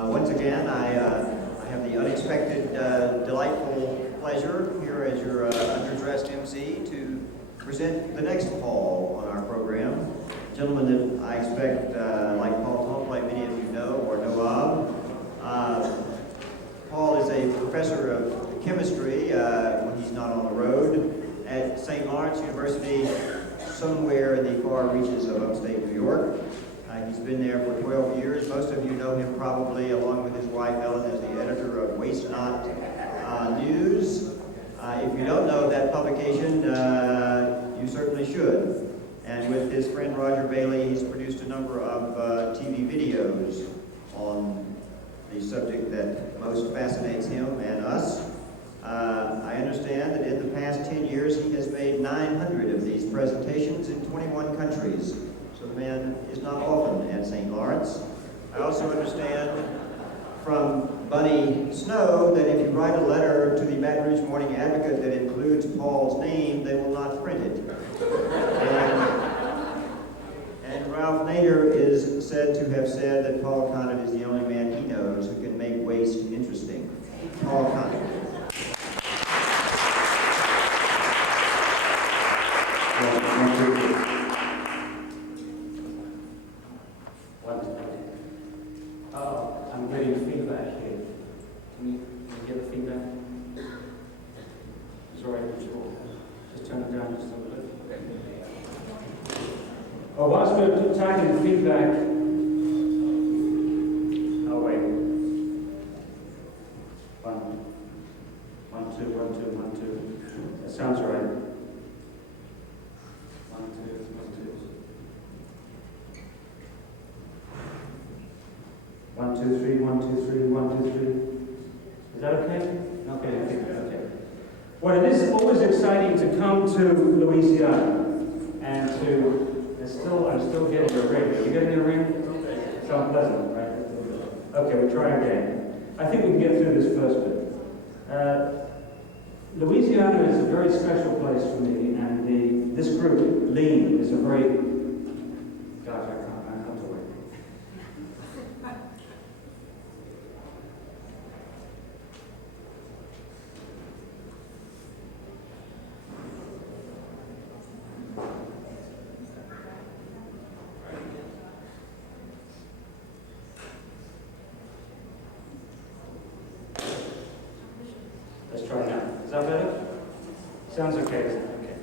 Once again, I have the unexpected, delightful pleasure here as your underdressed MC to present the next Paul on our program. A gentleman that I expect, like PaulCon, like many of you know or know of. Paul is a professor of chemistry when he's not on the road at St. Lawrence University, somewhere in the far reaches of upstate New York. He's been there for 12 years. Most of you know him probably, along with his wife Ellen, as the editor of Waste Not News. If you don't know that publication, you certainly should. And with his friend Roger Bailey, he's produced a number of TV videos on the subject that most fascinates him and us. I understand that in the past 10 years he has made 900 of these presentations in 21 countries. So the man is not often at St. Lawrence. I also understand from Bunny Snow that if you write a letter to the Baton Rouge Morning Advocate that includes Paul's name, they will not print it. And Ralph Nader is said to have said that Paul Conant is the only man he knows who can make waste interesting. Paul Conant. I'm getting feedback here. Can you get the feedback? It's all right, sure. Just turn it down just a little bit. Oh, whilst we're tagging feedback, oh wait. 1, 2, 1, 2, 1, 2. That sounds right. 1, 2, 1, 2. 1, 2, 3, 1, 2, 3, 1, 2, 3. Is that okay? Okay. Well, it is always exciting to come to Louisiana and to. I'm still getting a ring. Are you getting a ring? It's unpleasant, right? Okay, we'll try again. I think we can get through this first bit. Louisiana is a very special place for me, and this group, LEAN, is a very. Gosh, I have to wait. Let's try now. Is that better? Sounds okay, isn't it? Okay.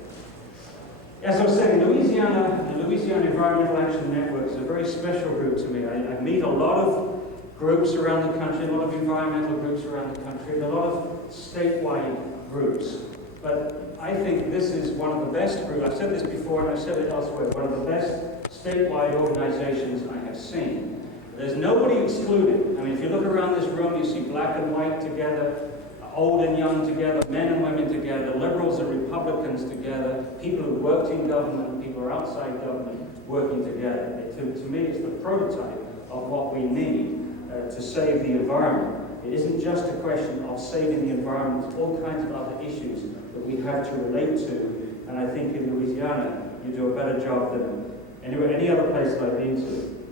As I was saying, Louisiana, the Louisiana Environmental Action Network is a very special group to me. I meet a lot of groups around the country, a lot of environmental groups around the country, and a lot of statewide groups. But I think this is one of the best groups. I've said this before and I've said it elsewhere, one of the best statewide organizations I have seen. There's nobody excluded. I mean, if you look around this room, you see black and white together, old and young together, men and women together, liberals and Republicans together, people who worked in government, people who are outside government, working together. To me, it's the prototype of what we need to save the environment. It isn't just a question of saving the environment, it's all kinds of other issues that we have to relate to, and I think in Louisiana, you do a better job than any other place that I've been to.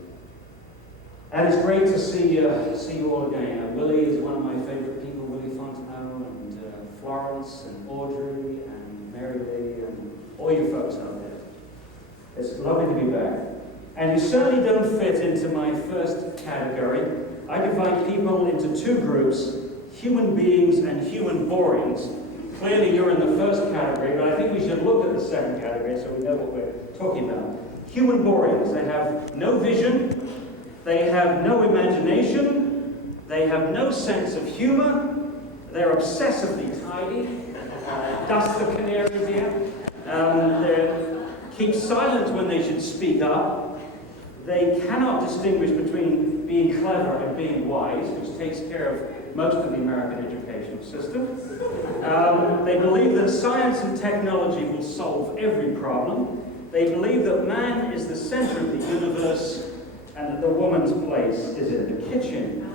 And it's great to see you all again. Willie is one of my favorite people, Willie Fontenot, and Florence, and Audrey, and Mary Lee, and all you folks out there. It's lovely to be back. And you certainly don't fit into my first category. I divide people into two groups, human beings and human borings. Clearly you're in the first category, but I think we should look at the second category so we know what we're talking about. Human borings. They have no vision. They have no imagination, they have no sense of humor, they're obsessively tidy, dust the canaries here, they keep silent when they should speak up, they cannot distinguish between being clever and being wise, which takes care of most of the American educational system. They believe that science and technology will solve every problem. They believe that man is the center of the universe, and that the woman's place is in the kitchen.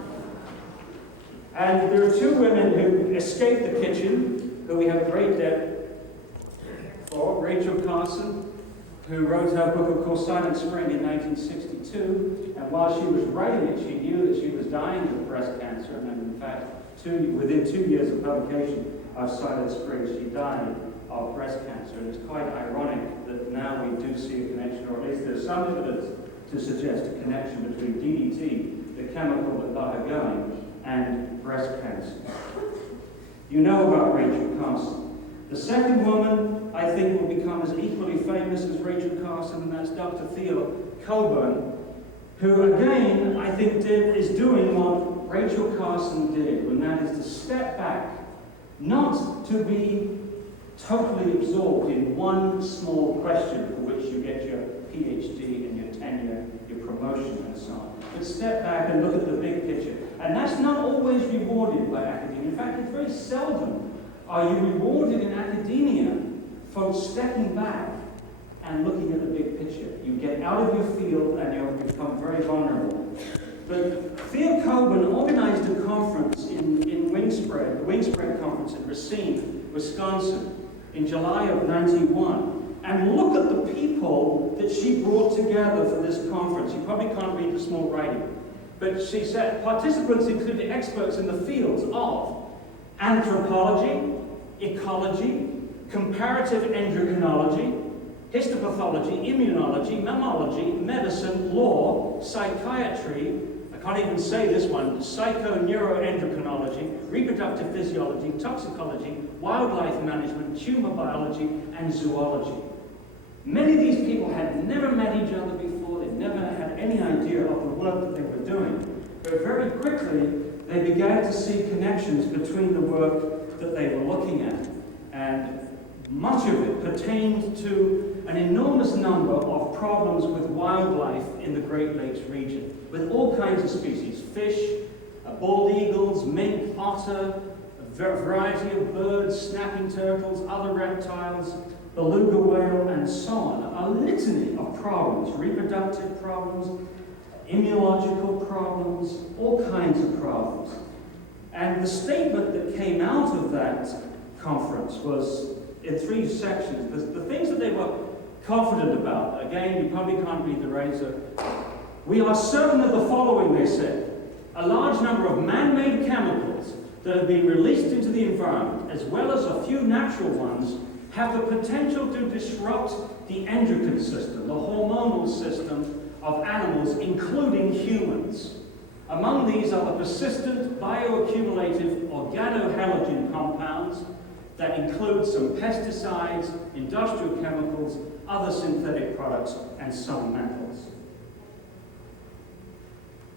And there are two women who escaped the kitchen, who we have great debt for, Rachel Carson who wrote her book, of course, Silent Spring in 1962. And while she was writing it, she knew that she was dying of breast cancer. And in fact, within 2 years of publication of Silent Spring, she died of breast cancer. And it's quite ironic that now we do see a connection, or at least there's some evidence to suggest a connection between DDT, the chemical that got her going, and breast cancer. You know about Rachel Carson. The second woman, I think, will become as equally famous as Rachel Carson, and that's Dr. Theo Coburn, who, again, I think is doing what Rachel Carson did, and that is to step back, not to be totally absorbed in one small question for which you get your PhD and your tenure, your promotion, and so on. But step back and look at the big picture. And that's not always rewarded by academia. In fact, it's very seldom are you rewarded in academia for stepping back and looking at the big picture. You get out of your field and you become very vulnerable. But Theo Coburn organized a conference in Wingspread, the Wingspread Conference in Racine, Wisconsin, in July of '91. And look at the people that she brought together for this conference. You probably can't read the small writing. But she said participants included experts in the fields of anthropology, ecology, comparative endocrinology, histopathology, immunology, mammology, medicine, law, psychiatry, I can't even say this one, psychoneuroendocrinology, reproductive physiology, toxicology, wildlife management, tumor biology, and zoology. Many of these people had never met each other before, they never had any idea of the work that they were doing. But very quickly, they began to see connections between the work that they were looking at. And much of it pertained to an enormous number of problems with wildlife in the Great Lakes region, with all kinds of species, fish, bald eagles, mink, otter, a variety of birds, snapping turtles, other reptiles, beluga whale, and so on. A litany of problems, reproductive problems, immunological problems, all kinds of problems. And the statement that came out of that conference was in 3 sections. The things that they were confident about, again, you probably can't read the razor. We are certain of the following, they said. A large number of man-made chemicals that have been released into the environment, as well as a few natural ones, have the potential to disrupt the endocrine system, the hormonal system of animals, including humans. Among these are the persistent bioaccumulative organohalogen compounds that include some pesticides, industrial chemicals, other synthetic products, and some metals.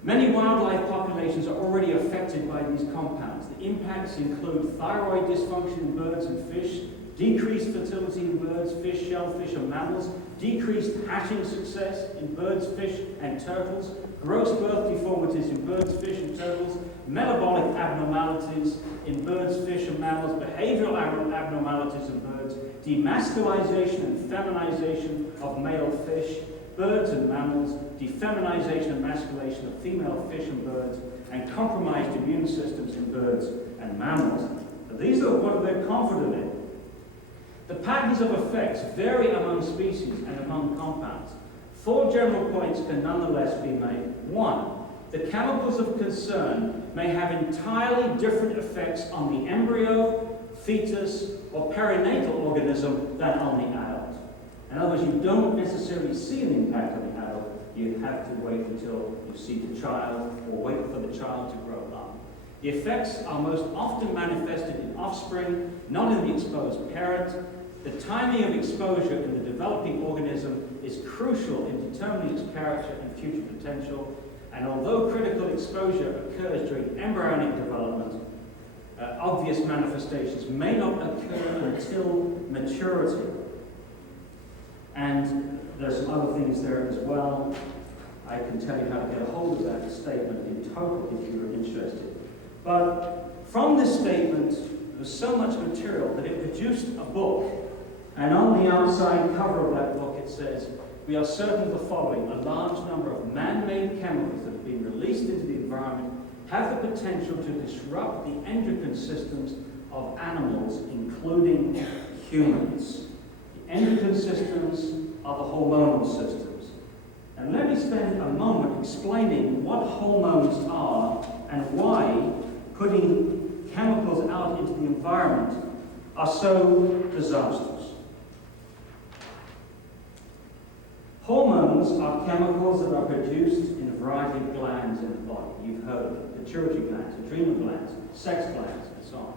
Many wildlife populations are already affected by these compounds. The impacts include thyroid dysfunction in birds and fish, decreased fertility in birds, fish, shellfish, and mammals, decreased hatching success in birds, fish, and turtles, gross birth deformities in birds, fish, and turtles, metabolic abnormalities in birds, fish, and mammals, behavioral abnormalities in birds, demasculization and feminization of male fish, birds and mammals, defeminization and masculation of female fish and birds, and compromised immune systems in birds and mammals. But these are what they're confident in. The patterns of effects vary among species and among compounds. 4 general points can nonetheless be made. 1, the chemicals of concern may have entirely different effects on the embryo, fetus, or perinatal organism than on the adult. In other words, you don't necessarily see an impact on the adult. You have to wait until you see the child, or wait for the child to grow up. The effects are most often manifested in offspring, not in the exposed parent. The timing of exposure in the developing organism is crucial in determining its character and future potential. And although critical exposure occurs during embryonic development, obvious manifestations may not occur until maturity. And there's some other things there as well. I can tell you how to get a hold of that statement in total if you're interested. But from this statement, there was so much material that it produced a book. And on the outside cover of that book it says, we are certain of the following: a large number of man-made chemicals that have been released into the environment have the potential to disrupt the endocrine systems of animals, including humans. The endocrine systems are the hormonal systems. And let me spend a moment explaining what hormones are and why putting chemicals out into the environment are so disastrous. Hormones are chemicals that are produced in a variety of glands in the body. You've heard of it: pituitary glands, adrenal glands, sex glands, and so on.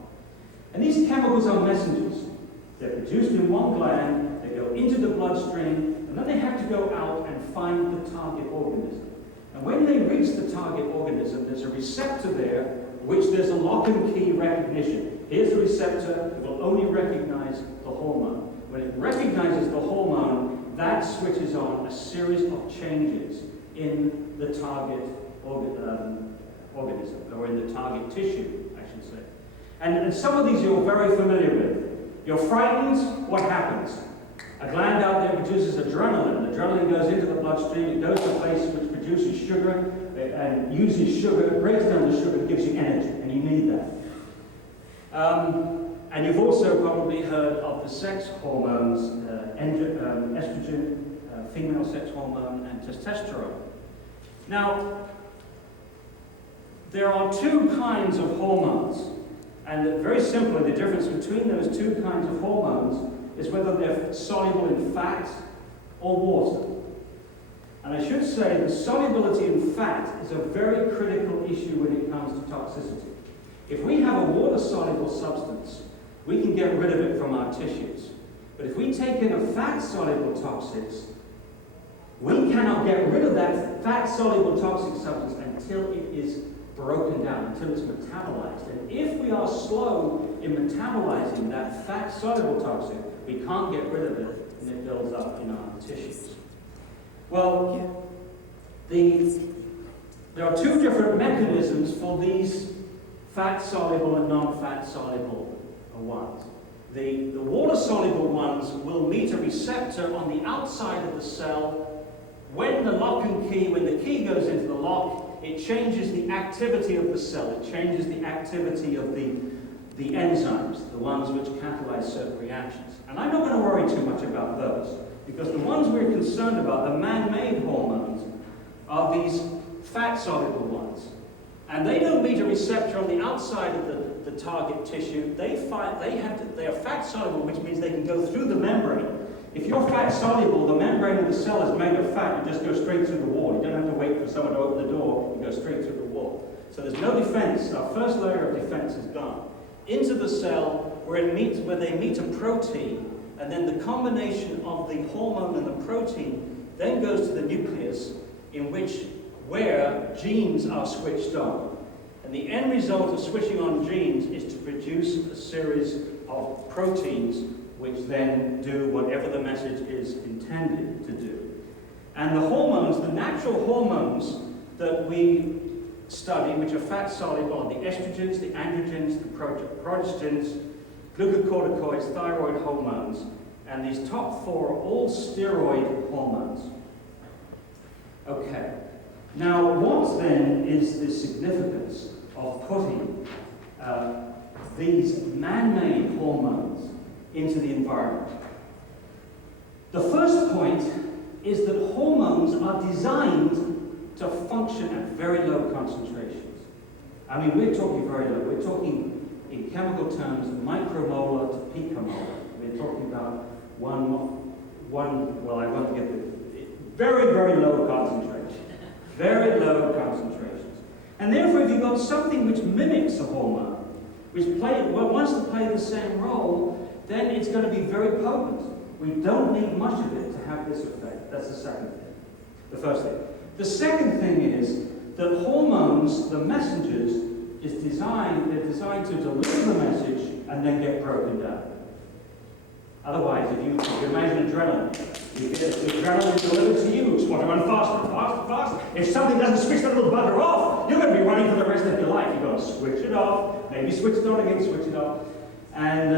And these chemicals are messengers. They're produced in one gland, they go into the bloodstream, and then they have to go out and find the target organism. And when they reach the target organism, there's a receptor there, which there's a lock and key recognition. Here's the receptor, it will only recognize the hormone. When it recognizes the hormone, that switches on a series of changes in the target organism, or in the target tissue, I should say. And some of these you're very familiar with. You're frightened, what happens? A gland out there produces adrenaline. Adrenaline goes into the bloodstream, it goes to a place which produces sugar, and uses sugar, breaks down the sugar, gives you energy, and you need that. And you've also probably heard of the sex hormones, estrogen, female sex hormone, and testosterone. Now, there are two kinds of hormones, and very simply, the difference between those two kinds of hormones is whether they're soluble in fat or water. And I should say that solubility in fat is a very critical issue when it comes to toxicity. If we have a water-soluble substance, we can get rid of it from our tissues. But if we take in a fat-soluble toxics, we cannot get rid of that fat-soluble toxic substance until it is broken down, until it's metabolized. And if we are slow in metabolizing that fat-soluble toxic, we can't get rid of it, and it builds up in our tissues. Well, there are two different mechanisms for these fat-soluble and non-fat-soluble ones. The water-soluble ones will meet a receptor on the outside of the cell. When the lock and key, when the key goes into the lock, it changes the activity of the cell. It changes the activity of the enzymes, the ones which catalyze certain reactions. And I'm not going to worry too much about those, because the ones we're concerned about, the man-made hormones, are these fat-soluble ones. And they don't meet a receptor on the outside of the target tissue. They are fat-soluble, which means they can go through the membrane. If you're fat-soluble, the membrane of the cell is made of fat. You just go straight through the wall. You don't have to wait for someone to open the door. You go straight through the wall. So there's no defense. Our first layer of defense is gone. Into the cell, where they meet a protein, and then the combination of the hormone and the protein then goes to the nucleus, where genes are switched on. And the end result of switching on genes is to produce a series of proteins which then do whatever the message is intended to do. And the hormones, the natural hormones that we study, which are fat-soluble, are the estrogens, the androgens, the progesins, glucocorticoids, thyroid hormones, and these top four are all steroid hormones. Okay. Now, what then is the significance of putting these man-made hormones into the environment? The first point is that hormones are designed to function at very low concentrations. I mean, we're talking very low. We're talking, in chemical terms, micromolar to picomolar. We're talking about well, I won't get the very, very low concentration. Very low concentrations. And therefore, if you've got something which mimics a hormone, which wants to play the same role, then it's going to be very potent. We don't need much of it to have this effect. That's the second thing. The first thing. The second thing is that hormones, the messengers, they're designed to deliver the message and then get broken down. Otherwise, if you imagine adrenaline, you get the adrenaline delivered to you, you just want to run faster, faster, faster. If something doesn't switch that little bugger off, you're going to be running for the rest of your life. You've got to switch it off, maybe switch it on again, switch it off. And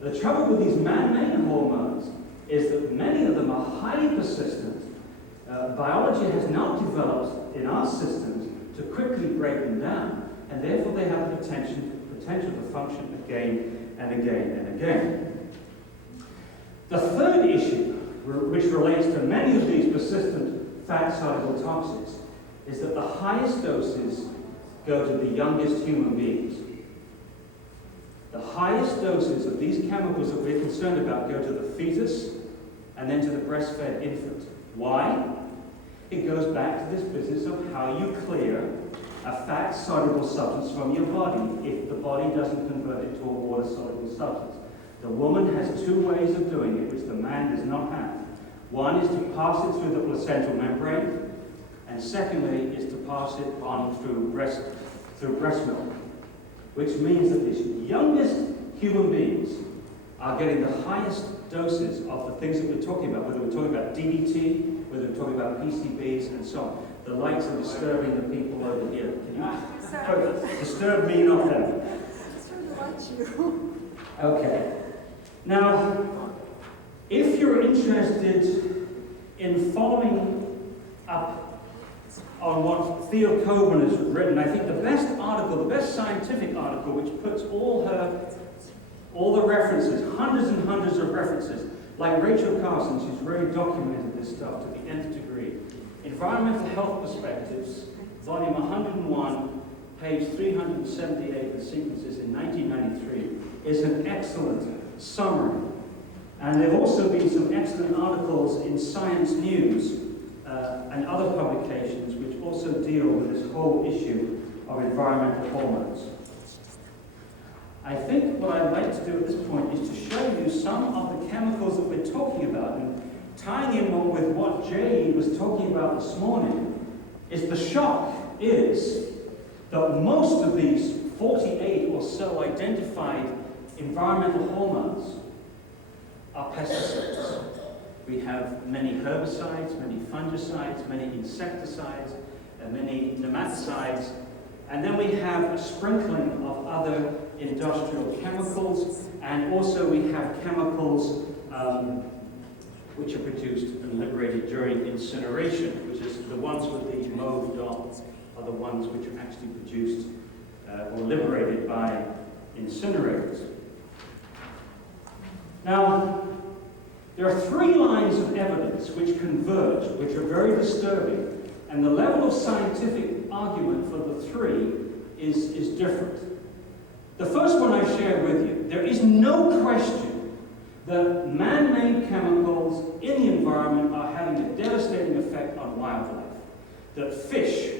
the trouble with these man-made hormones is that many of them are highly persistent. Biology has not developed in our systems to quickly break them down, and therefore they have the potential to function again and again and again. The third issue which relates to many of these persistent fat-soluble toxics, is that the highest doses go to the youngest human beings. The highest doses of these chemicals that we're concerned about go to the fetus and then to the breastfed infant. Why? It goes back to this business of how you clear a fat-soluble substance from your body if the body doesn't convert it to a water-soluble substance. The woman has two ways of doing it, which the man does not have. One is to pass it through the placental membrane, and secondly is to pass it on through breast milk, which means that these youngest human beings are getting the highest doses of the things that we're talking about, whether we're talking about DDT, whether we're talking about PCBs, and so on. The lights are disturbing the people over here. Can you disturb me, not them? Just trying to watch you. Okay. Now, if you're interested in following up on what Theo Coburn has written, I think the best article, the best scientific article, which puts all the references, hundreds and hundreds of references, like Rachel Carson, she's really documented this stuff to the nth degree. Environmental Health Perspectives, volume 101, page 378, the sequences in 1993, is an excellent summary. And there have also been some excellent articles in Science News and other publications which also deal with this whole issue of environmental hormones. I think what I'd like to do at this point is to show you some of the chemicals that we're talking about, and tying in with what Jay was talking about this morning, is the shock is that most of these 48 or so identified environmental hormones are pesticides. We have many herbicides, many fungicides, many insecticides, and many nematicides, and then we have a sprinkling of other industrial chemicals, and also we have chemicals which are produced and liberated during incineration, which is the ones with the mauve dots are the ones which are actually produced or liberated by incinerators. Now, there are three lines of evidence which converge, which are very disturbing, and the level of scientific argument for the three is different. The first one I share with you, there is no question that man-made chemicals in the environment are having a devastating effect on wildlife. That fish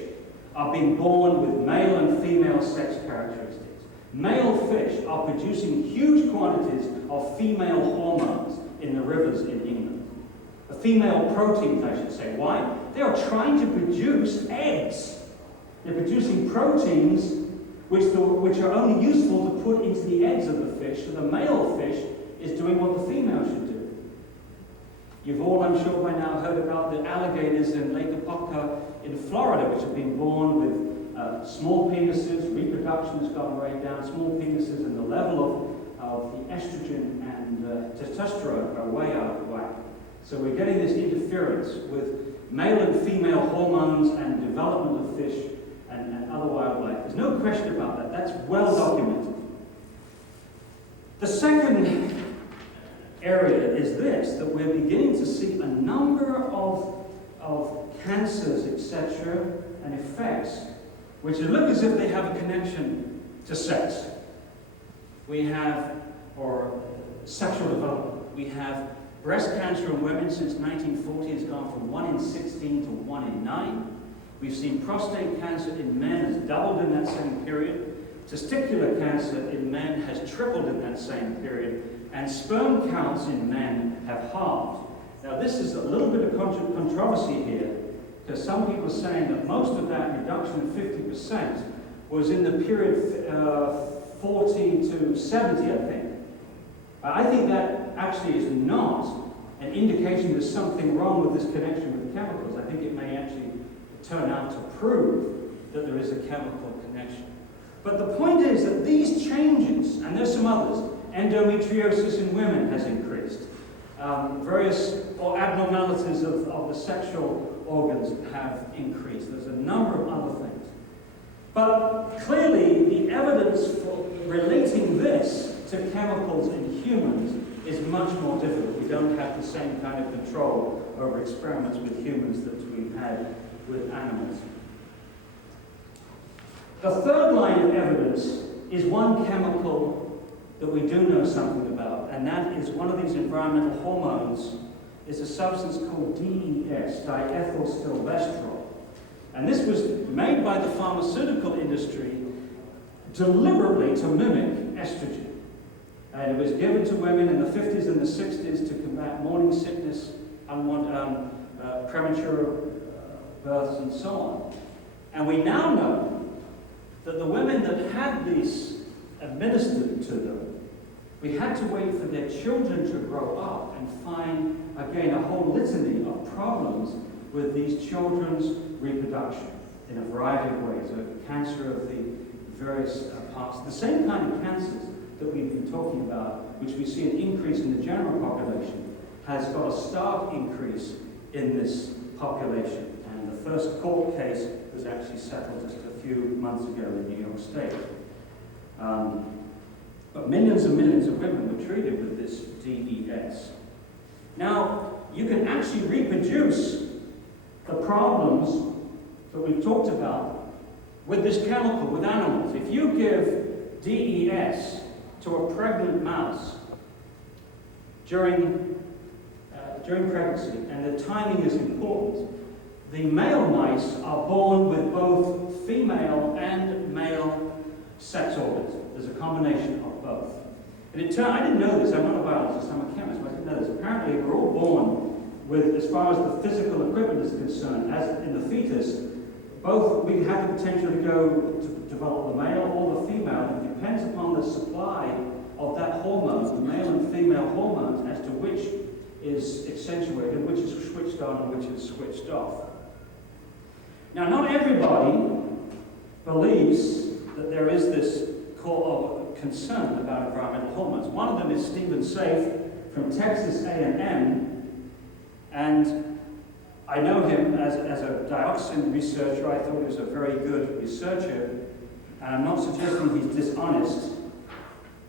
are being born with male and female sex characteristics. Male fish are producing huge quantities of female hormones in the rivers in England. Female proteins, I should say. Why? They are trying to produce eggs. They're producing proteins which are only useful to put into the eggs of the fish, so the male fish is doing what the female should do. You've all, I'm sure by now, heard about the alligators in Lake Apopka in Florida, which have been born with small penises. Reproduction has gone right down, small penises, and the level of the estrogen and testosterone are way out of whack. So we're getting this interference with male and female hormones and development of fish and other wildlife. There's no question about that. That's well documented. The second area is this, that we're beginning to see a number of cancers, etc., and effects which look as if they have a connection to sex. We have, or sexual development, we have breast cancer in women since 1940 has gone from 1 in 16 to 1 in 9. We've seen prostate cancer in men has doubled in that same period. Testicular cancer in men has tripled in that same period. And sperm counts in men have halved. Now this is a little bit of controversy here, because some people are saying that most of that reduction of 50% was in the period 40 to 70, I think. I think that actually is not an indication there's something wrong with this connection with chemicals. I think it may actually turn out to prove that there is a chemical connection. But the point is that these changes, and there's some others, endometriosis in women has increased. Various abnormalities of the sexual organs have increased. There's a number of other things. But clearly, the evidence for relating this to chemicals in humans is much more difficult. We don't have the same kind of control over experiments with humans that we've had with animals. The third line of evidence is one chemical that we do know something about, and that is one of these environmental hormones is a substance called DES, diethylstilbestrol. And this was made by the pharmaceutical industry deliberately to mimic estrogen. And it was given to women in the 50s and the 60s to combat morning sickness, premature births, and so on. And we now know that the women that had these administered to them, we had to wait for their children to grow up and find, again, a whole litany of problems with these children's reproduction in a variety of ways, cancer of the various parts, the same kind of cancers that we've been talking about, which we see an increase in the general population, has got a stark increase in this population. And the first court case was actually settled just a few months ago in New York State. But millions and millions of women were treated with this DES. Now, you can actually reproduce the problems that we've talked about with this chemical, with animals. If you give DES to a pregnant mouse during pregnancy, and the timing is important, the male mice are born with both female and male sex organs. There's a combination of both. And I didn't know this, I'm not a biologist, I'm a chemist, but I didn't know this. Apparently we're all born with, as far as the physical equipment is concerned, as in the fetus, both we have the potential to go to develop the male or the female. It depends upon the supply of that hormone, the male and female hormones, as to which is accentuated, which is switched on and which is switched off. Now, not everybody believes that there is this core of concern about environmental hormones. One of them is Stephen Safe from Texas A&M, and I know him as a dioxin researcher. I thought he was a very good researcher, and I'm not suggesting he's dishonest,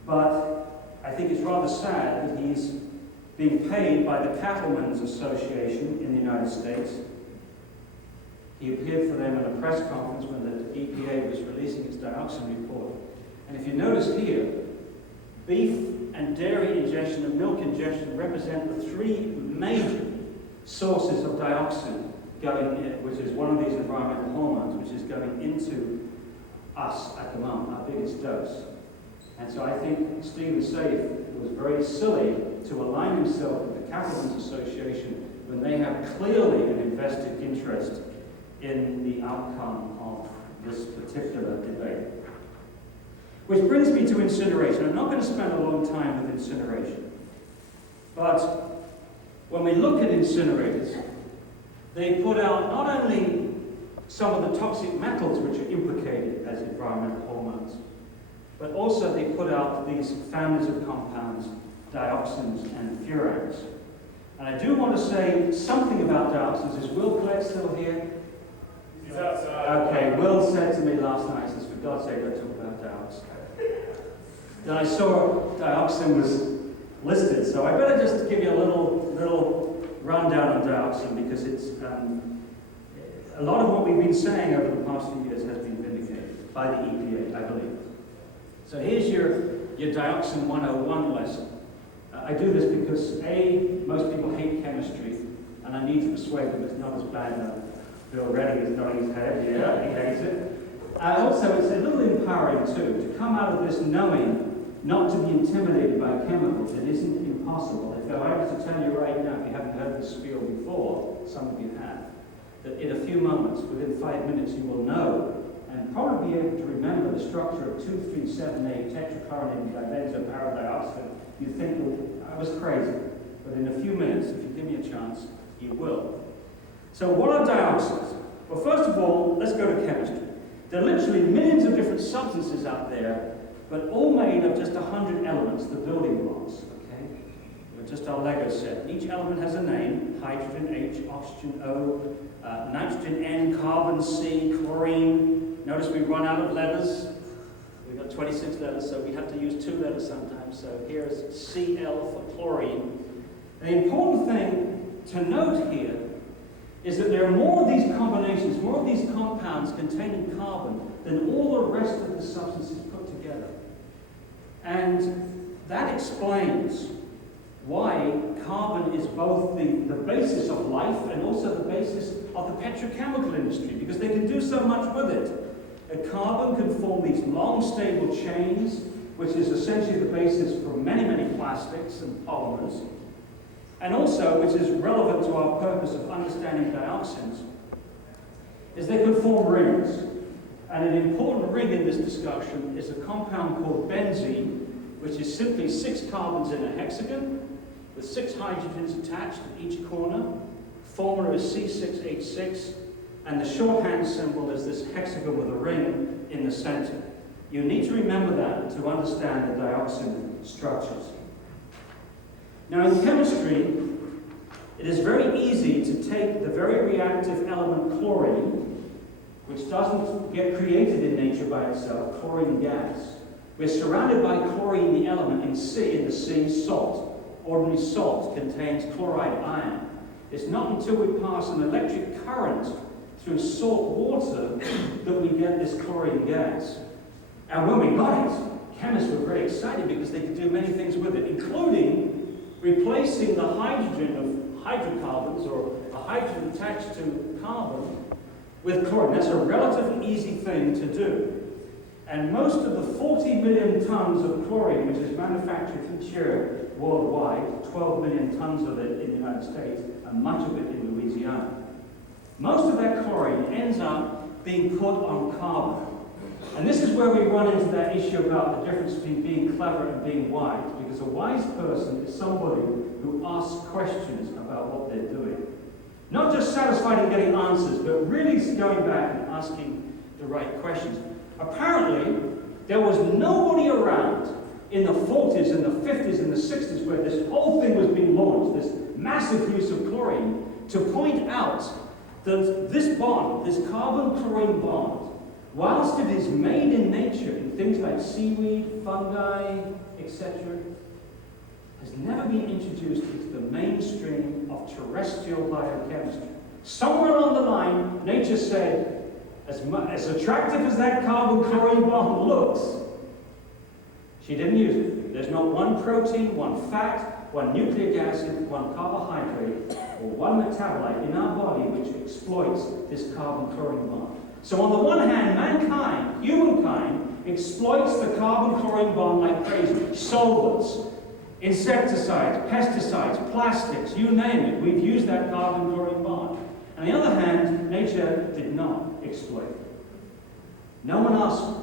but I think it's rather sad that he's being paid by the Cattlemen's Association in the United States. He appeared for them at a press conference when the EPA was releasing its dioxin report. And if you notice here, beef and dairy ingestion and milk ingestion represent the three major sources of dioxin going in, which is one of these environmental hormones, which is going into us at the moment, our biggest dose. And so I think Stephen Safe was very silly to align himself with the Cattlemen's Association when they have clearly an invested interest in the outcome of this particular debate. Which brings me to incineration. I'm not going to spend a long time with incineration. But when we look at incinerators, they put out not only some of the toxic metals which are implicated as environmental hormones, but also they put out these families of compounds, dioxins and furans. And I do want to say something about dioxins. Is Will Collette still here? He's outside. Okay, Will said to me last night, he says, for God's sake, don't talk about dioxin. Then I saw dioxin was listed, so I better just give you a little rundown on dioxin, because it's a lot of what we've been saying over the past few years has been vindicated by the EPA, I believe. So here's your dioxin 101 lesson. I do this because most people hate chemistry, and I need to persuade them it's not as bad now. Bill Redding is nodding his head, yeah, he hates it. Also, it's a little empowering too, to come out of this knowing not to be intimidated by chemicals. It isn't impossible. If I was to tell you right now, if you haven't heard this spiel before, some of you have, that in a few moments, within 5 minutes, you will know and probably be able to remember the structure of 2,3,7,8 tetrachlorinated dibenzopyridioxin. You think, well, I was crazy. But in a few minutes, if you give me a chance, you will. So what are dioxins? Well, first of all, let's go to chemistry. There are literally millions of different substances out there, but all made of just 100 elements, the building blocks, okay? They're just our Lego set. Each element has a name: hydrogen H, oxygen O, nitrogen N, carbon C, chlorine. Notice we run out of letters. We've got 26 letters, so we have to use 2 letters sometimes. So here's Cl for chlorine. The important thing to note here is that there are more of these combinations, more of these compounds containing carbon than all the rest of the substances put together. And that explains why carbon is both the basis of life and also the basis of the petrochemical industry, because they can do so much with it. A carbon can form these long, stable chains, which is essentially the basis for many, many plastics and polymers, and also, which is relevant to our purpose of understanding dioxins, is they could form rings. And an important ring in this discussion is a compound called benzene, which is simply 6 carbons in a hexagon with 6 hydrogens attached at each corner. Formula is C6H6, and the shorthand symbol is this hexagon with a ring in the center. You need to remember that to understand the dioxin structures. Now, in chemistry, it is very easy to take the very reactive element chlorine, which doesn't get created in nature by itself, chlorine gas. We're surrounded by chlorine, the element, in the sea, salt. Ordinary salt contains chloride ion. It's not until we pass an electric current through salt water that we get this chlorine gas. And when we got it, chemists were very excited because they could do many things with it, including replacing the hydrogen of hydrocarbons, or a hydrogen attached to carbon, with chlorine. That's a relatively easy thing to do. And most of the 40 million tons of chlorine, which is manufactured each year worldwide, 12 million tons of it in the United States, and much of it in Louisiana, most of that chlorine ends up being put on carbon. And this is where we run into that issue about the difference between being clever and being wise, because a wise person is somebody who asks questions about what they're doing. Not just satisfied in getting answers, but really going back and asking the right questions. Apparently, there was nobody around in the 40s and the 50s and the 60s where this whole thing was being launched, this massive use of chlorine, to point out that this bond, this carbon-chlorine bond, whilst it is made in nature, in things like seaweed, fungi, etc., has never been introduced into the mainstream of terrestrial biochemistry. Somewhere along the line, nature said, as attractive as that carbon-chlorine bond looks, she didn't use it. There's not one protein, one fat, one nucleic acid, one carbohydrate, or one metabolite in our body which exploits this carbon-chlorine bond. So on the one hand, mankind, humankind, exploits the carbon-chlorine bond like crazy. Solvents, insecticides, pesticides, plastics, you name it, we've used that carbon-chlorine bond. On the other hand, nature did not exploit it. No one asked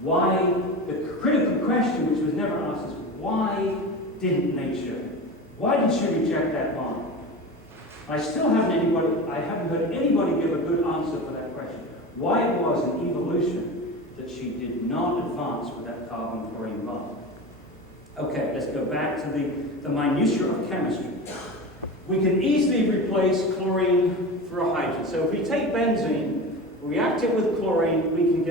why. The critical question, which was never asked, is why didn't nature? Why did she reject that bond? I haven't heard anybody give a good answer for that question. Why it was in evolution that she did not advance with that carbon-chlorine bond. Okay, let's go back to the minutiae of chemistry. We can easily replace chlorine for a hydrogen. So if we take benzene, react it with chlorine, we can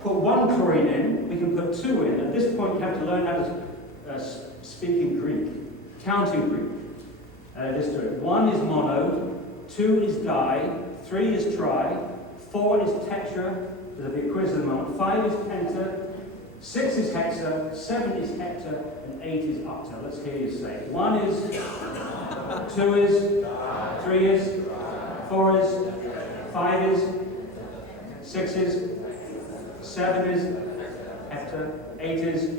put 1 chlorine in, we can put 2 in. At this point, you have to learn how to speak in Greek, counting Greek. Let's do it. 1 is mono, 2 is di, 3 is tri, 4 is tetra, there's a big quiz at the moment, 5 is penta, 6 is hexa, 7 is hepta, and 8 is octa. Let's hear you say it. 1 is, 2 is, 3 is, 4 is, 5 is, 6 is, 7 is, hepta, 8 is,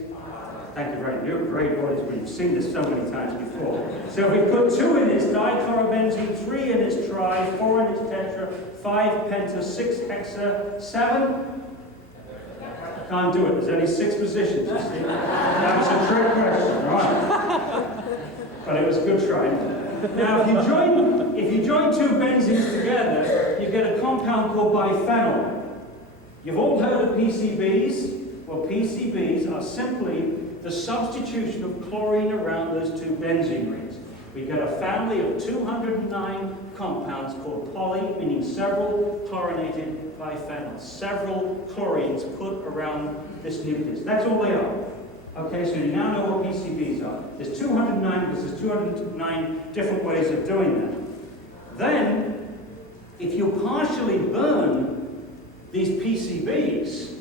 thank you very much. You're a great audience. We've seen this so many times before. So if we put 2 in, it's dichlorobenzene, 3 in, it's tri, 4 in, it's tetra, 5 penta, 6 hexa, 7? Can't do it. There's only 6 positions, you see. That was a trick question, right? But it was a good try. Now, if you join 2 benzenes together, you get a compound called biphenyl. You've all heard of PCBs. Well, PCBs are simply the substitution of chlorine around those 2 benzene rings. We get a family of 209 compounds called poly, meaning several chlorinated biphenyl. Several chlorines put around this nucleus. That's all they are. Okay, so you now know what PCBs are. There's 209 because there's 209 different ways of doing that. Then, if you partially burn these PCBs,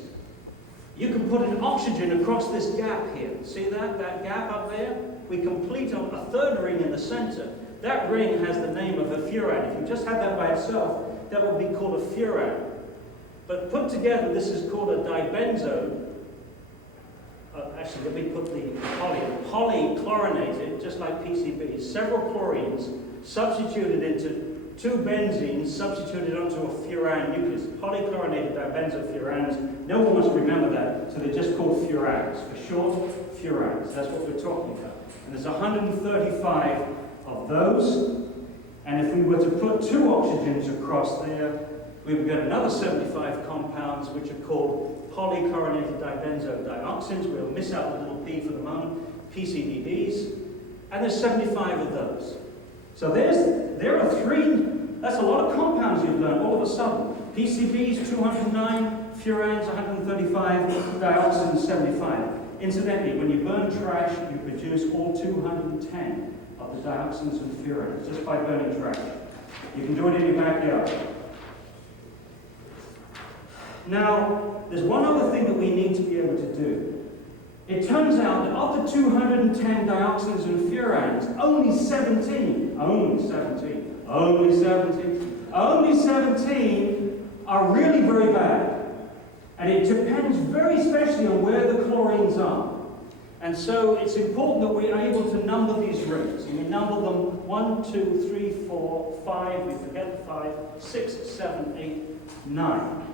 you can put an oxygen across this gap here. See that? That gap up there? We complete a third ring in the center. That ring has the name of a furan. If you just had that by itself, that would be called a furan. But put together, this is called a dibenzo. Actually, let me put the polychlorinated, just like PCBs. Several chlorines substituted into two benzenes, substituted onto a furan nucleus. Polychlorinated dibenzofurans. No one must remember that, so they're just called furans. For short, furans. That's what we're talking about. And there's 135 of those. And if we were to put two oxygens across there, we would get another 75 compounds, which are called polychlorinated dibenzodioxins. We'll miss out the little p for the moment, PCDDs. And there's 75 of those. So there are three, that's a lot of compounds you've learned all of a sudden. PCBs, 209, furans, 135, dioxins, 75. Incidentally, when you burn trash, you produce all 210 of the dioxins and furans, just by burning trash. You can do it in your backyard. Now, there's one other thing that we need to be able to do. It turns out that of the 210 dioxins and furans, only 17 are really very bad. And it depends very especially on where the chlorines are. And so it's important that we are able to number these rings. And we number them 1, 2, 3, 4, 5, we forget the 5, 6, 7, 8, 9.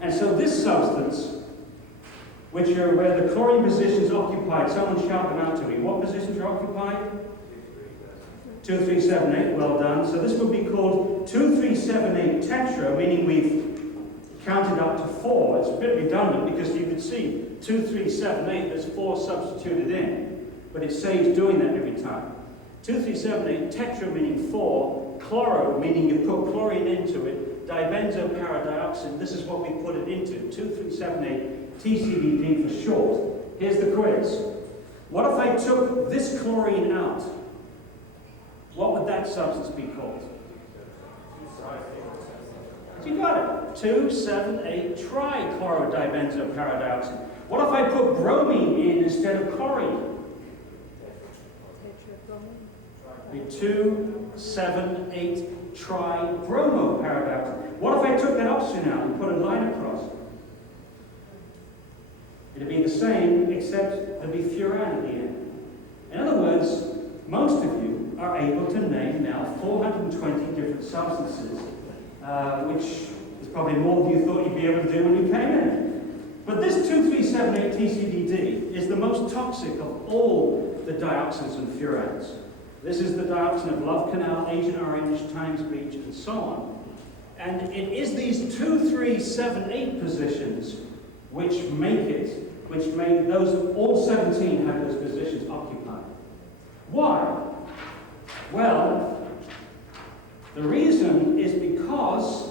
And so this substance, which are where the chlorine positions occupied, someone shout them out to me. What positions are occupied? 2, 3, 7, 8, well done. So this would be called 2, 3, 7, 8 tetra, meaning we've counted up to 4. It's a bit redundant because you can see 2, 3, 7, 8, there's 4 substituted in. But it saves doing that every time. 2, 3, 7, 8 tetra, meaning 4. Chloro, meaning you put chlorine into it. Dibenzoparadioxin, this is what we put it into. 2, 3, 7, 8, TCDD for short. Here's the quiz. What if I took this chlorine out? What would that substance be called? You got it. 2, 7, 8 trichlorodibenzoparadioxin. What if I put bromine in instead of chlorine? 2, 7, 8 tribromoparadioxin. What if I took that oxygen out and put a line across? It'd be the same, except there'd be furan at the end. In other words, most of you are able to name now 420 different substances, which is probably more than you thought you'd be able to do when you came in. But this 2378 TCDD is the most toxic of all the dioxins and furans. This is the dioxin of love canal, Agent Orange, Times Beach, and so on. And it is these 2, 3, 7, 8 positions which make those, all 17 have those positions occupied. Why? Well, the reason is because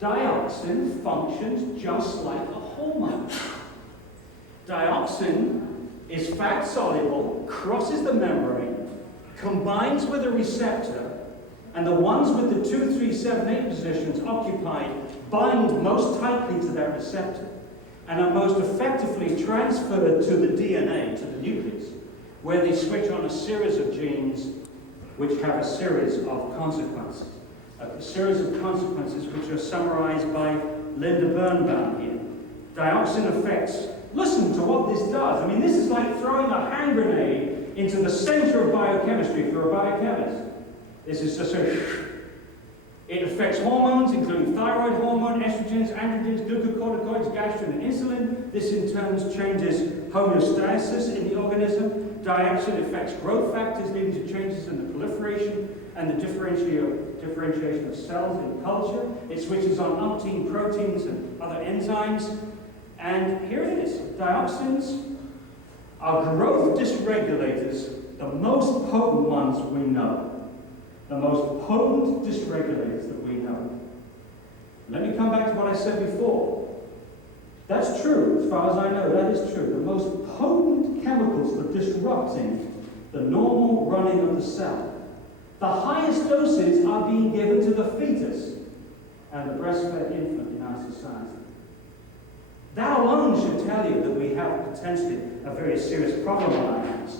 dioxin functions just like a hormone. Dioxin is fat-soluble, crosses the membrane, combines with a receptor, and the ones with the 2, 3, 7, 8 positions occupied bind most tightly to that receptor and are most effectively transferred to the DNA, to the nucleus, where they switch on a series of genes which have a series of consequences. A series of consequences which are summarized by Linda Birnbaum here. Dioxin affects, listen to what this does. I mean, this is like throwing a hand grenade into the center of biochemistry if you're a biochemist. This is just it affects hormones, including thyroid hormone, estrogens, androgens, glucocorticoids, gastrin, and insulin. This in turn changes homeostasis in the organism. Dioxin affects growth factors, leading to changes in the proliferation and the differentiation of cells in culture. It switches on umpteen proteins and other enzymes. And here it is. Dioxins are growth dysregulators, the most potent ones we know. The most potent dysregulators that we know. Let me come back to what I said before. That's true, as far as I know, that is true. The most potent chemicals for disrupting the normal running of the cell. The highest doses are being given to the fetus and the breastfed infant in our society. That alone should tell you that we have potentially a very serious problem on our hands.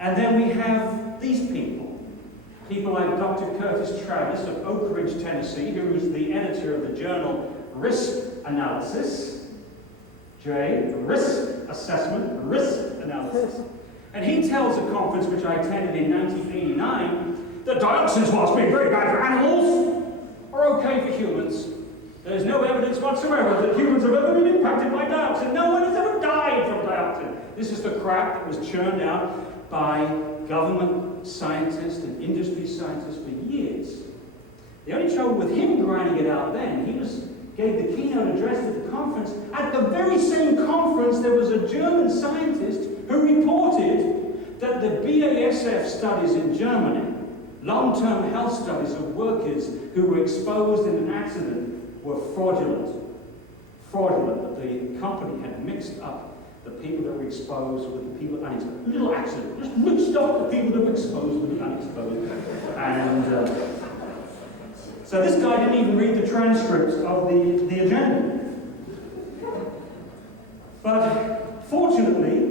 And then we have these people. People like Dr. Curtis Travis of Oak Ridge, Tennessee, who is the editor of the journal Risk Analysis. Risk Assessment, Risk Analysis. And he tells a conference which I attended in 1989 that dioxins, whilst being very bad for animals, are okay for humans. There is no evidence whatsoever that humans have ever been impacted by dioxin. No one has ever died from dioxin. This is the crap that was churned out by government scientists and industry scientists for years. The only trouble with him grinding it out then, he gave the keynote address at the conference. At the very same conference, there was a German scientist who reported that the BASF studies in Germany, long-term health studies of workers who were exposed in an accident, were fraudulent. Fraudulent, that the company had mixed up the people that were exposed with the people unexposed. Little accident, just mixed up the people that were exposed with the unexposed. And so this guy didn't even read the transcripts of the agenda. But fortunately,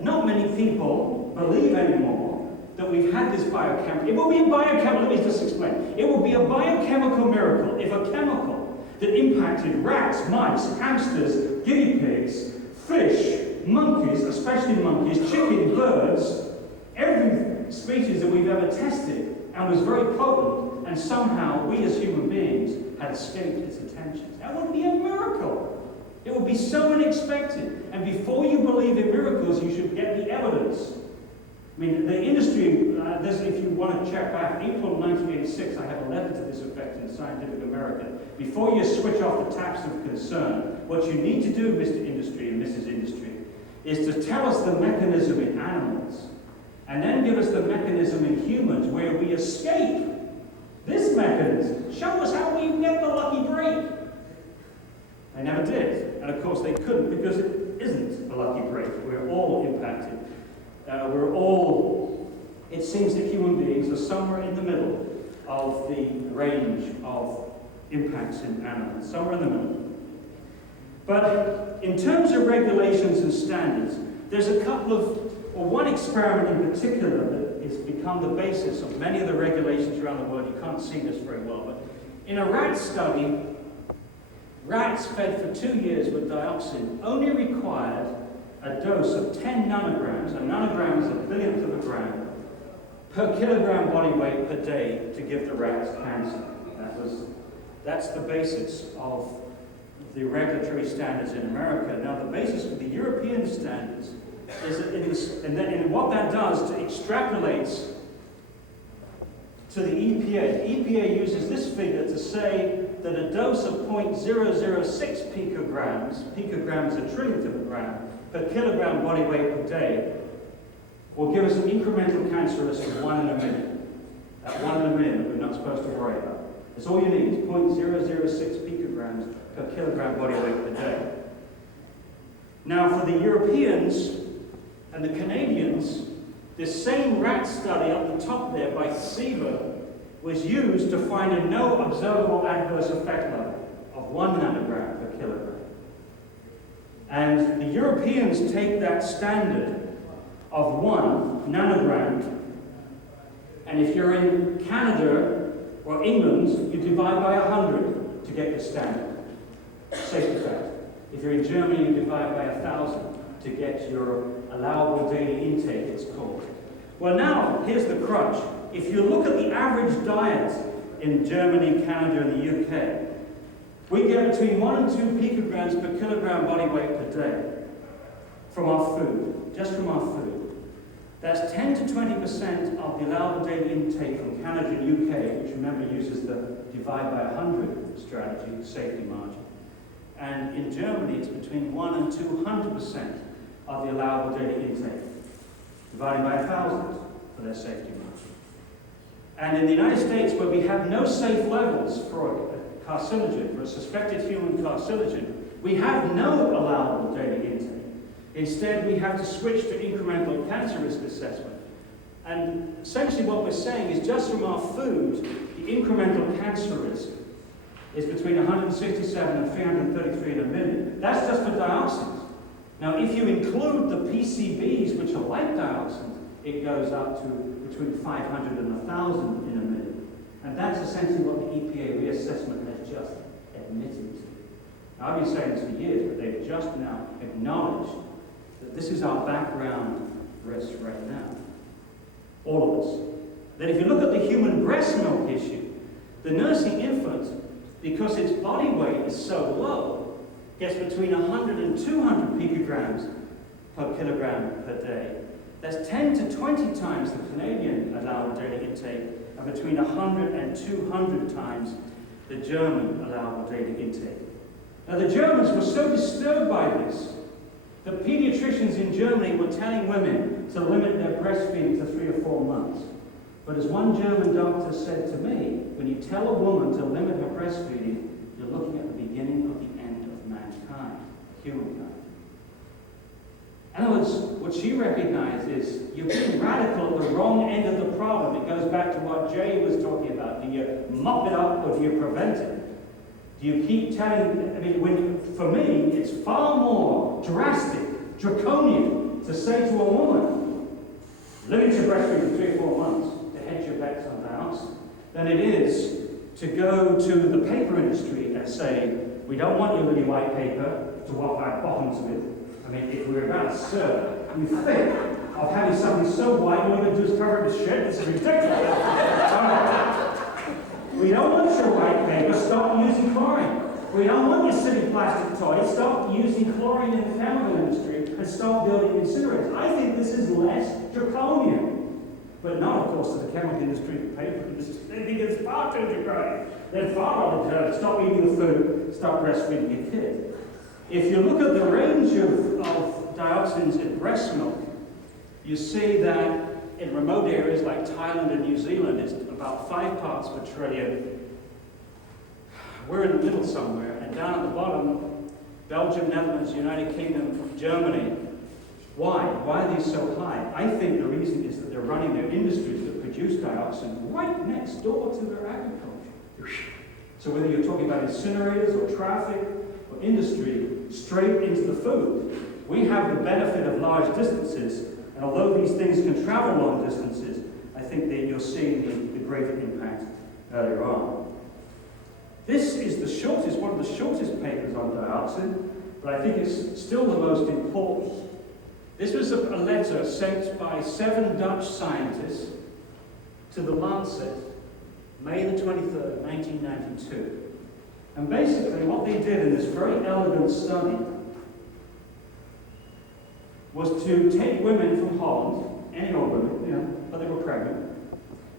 not many people believe anymore that we've had this biochemical. It will be a biochemical, let me just explain. It will be a biochemical miracle if a chemical that impacted rats, mice, hamsters, guinea pigs, fish, monkeys, especially monkeys, chicken, birds, every species that we've ever tested and was very potent, and somehow we as human beings had escaped its attentions. That would be a miracle. It would be so unexpected. And before you believe in miracles, you should get the evidence. I mean, the industry, if you want to check back, April 1986, I have a letter to this effect in Scientific American. Before you switch off the taps of concern, what you need to do, Mr. Industry and Mrs. Industry, is to tell us the mechanism in animals, and then give us the mechanism in humans where we escape this mechanism. Show us how we get the lucky break. They never did. And of course they couldn't, because it isn't a lucky break. We're all impacted. It seems that human beings are somewhere in the middle of the range of impacts in animals, somewhere in the middle. But in terms of regulations and standards, there's one experiment in particular that has become the basis of many of the regulations around the world. You can't see this very well, but in a rat study, rats fed for 2 years with dioxin only required a dose of 10 nanograms. A nanogram is a billionth of a gram per kilogram body weight per day to give the rats cancer. That's the basis of the regulatory standards in America. Now, the basis for the European standards is and what that does, it extrapolates to the EPA. The EPA uses this figure to say that a dose of 0.006 picograms a trillionth of a gram, per kilogram body weight per day, will give us an incremental cancer risk of 1 in a million. That 1 in a million that we're not supposed to worry about. That's all you need, 0.006 picograms per kilogram body weight per day. Now, for the Europeans and the Canadians, this same rat study up the top there by SIVA was used to find a no observable adverse effect level of 1 nanogram per kilogram. And the Europeans take that standard of 1 nanogram, and if you're in Canada or England, you divide by 100 to get your standard safety factor. If you're in Germany, you divide by 1,000 to get your allowable daily intake, it's called. Well, now, here's the crunch. If you look at the average diet in Germany, Canada, and the UK, we get between 1 and 2 picograms per kilogram body weight per day from our food, just from our food. That's 10 to 20% of the allowable daily intake from Canada and UK, which remember uses the divide by 100 strategy, safety margin. And in Germany, it's between 1 and 200% of the allowable daily intake, dividing by 1,000 for their safety margin. And in the United States, where we have no safe levels for carcinogen, for a suspected human carcinogen, we have no allowable daily intake. Instead, we have to switch to incremental cancer risk assessment. And essentially what we're saying is just from our food, the incremental cancer risk is between 167 and 333 in a million. That's just for dioxins. Now, if you include the PCBs, which are like dioxins, it goes up to between 500 and 1,000 in a million. And that's essentially what the EPA reassessment has just admitted to. Now, I've been saying this for years, but they've just now acknowledged that this is our background risk right now. All of us. Then if you look at the human breast milk issue, the nursing infant, because its body weight is so low, gets between 100 and 200 picograms per kilogram per day. That's 10 to 20 times the Canadian allowable daily intake, and between 100 and 200 times the German allowable daily intake. Now the Germans were so disturbed by this that pediatricians in Germany were telling women to limit their breastfeeding to 3 or 4 months. But as one German doctor said to me, when you tell a woman to limit her breastfeeding, you're looking at the beginning of the end of mankind, humankind. In other words, what she recognized is you're being radical at the wrong end of the problem. It goes back to what Jay was talking about. Do you mop it up or do you prevent it? Do you keep telling, for me, it's far more drastic, draconian to say to a woman, limit your breastfeeding 3 or 4 months to hedge your bets on dioxin, than it is to go to the paper industry and say, we don't want your little white paper to wipe our bottoms with. If we're about to serve, you think of having something so white, all we're going to do is cover it with shit. This is ridiculous. We don't want your white paper. Stop using chlorine. We don't want your silly plastic toys. Stop using chlorine in the chemical industry and stop building incinerators. I think this is less draconian. But not, of course, to the chemical industry, the paper industry. They think it's far too draconian. They're far more determined. Stop eating the food. Stop breastfeeding your kid. If you look at the range of dioxins in breast milk, you see that in remote areas like Thailand and New Zealand, it's about 5 parts per trillion. We're in the middle somewhere, and down at the bottom, Belgium, Netherlands, United Kingdom, Germany. Why? Why are these so high? I think the reason is that they're running their industries that produce dioxin right next door to their agriculture. So whether you're talking about incinerators or traffic or industry, straight into the food. We have the benefit of large distances, and although these things can travel long distances, I think that you're seeing the greater impact earlier on. This is one of the shortest papers on dioxin, but I think it's still the most important. This was a letter sent by 7 Dutch scientists to the Lancet, May the 23rd, 1992. And basically what they did in this very elegant study was to take women from Holland, any old women, but they were pregnant.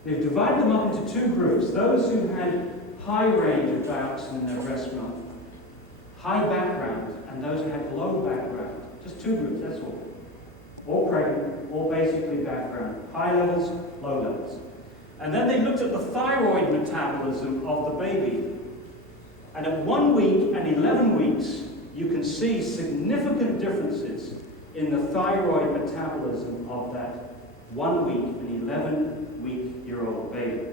They've divided them up into 2 groups, those who had high range of dioxin in their breast milk, high background, and those who had low background. Just 2 groups, that's all. All pregnant, all basically background. High levels, low levels. And then they looked at the thyroid metabolism of the baby. And at 1 week and 11 weeks, you can see significant differences in the thyroid metabolism of that 1 week and 11-week-year-old baby.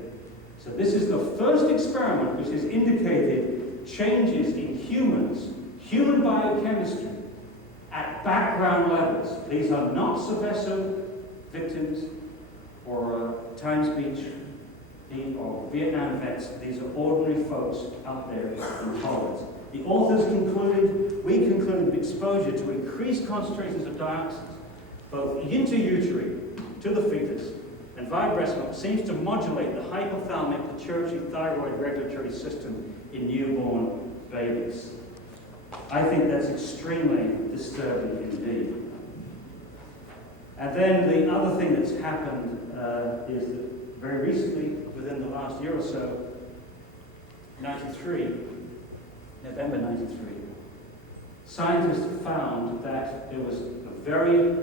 So this is the first experiment which has indicated changes in humans, human biochemistry, at background levels. These are not Seveso victims or Times Beach or Vietnam vets. These are ordinary folks out there in Holland. The authors we concluded exposure to increased concentrations of dioxins, both intrauterine to the fetus and via breast milk, seems to modulate the hypothalamic pituitary thyroid regulatory system in newborn babies. I think that's extremely disturbing indeed. And then the other thing that's happened is that very recently, within the last year or so, November 93, scientists found that there was a very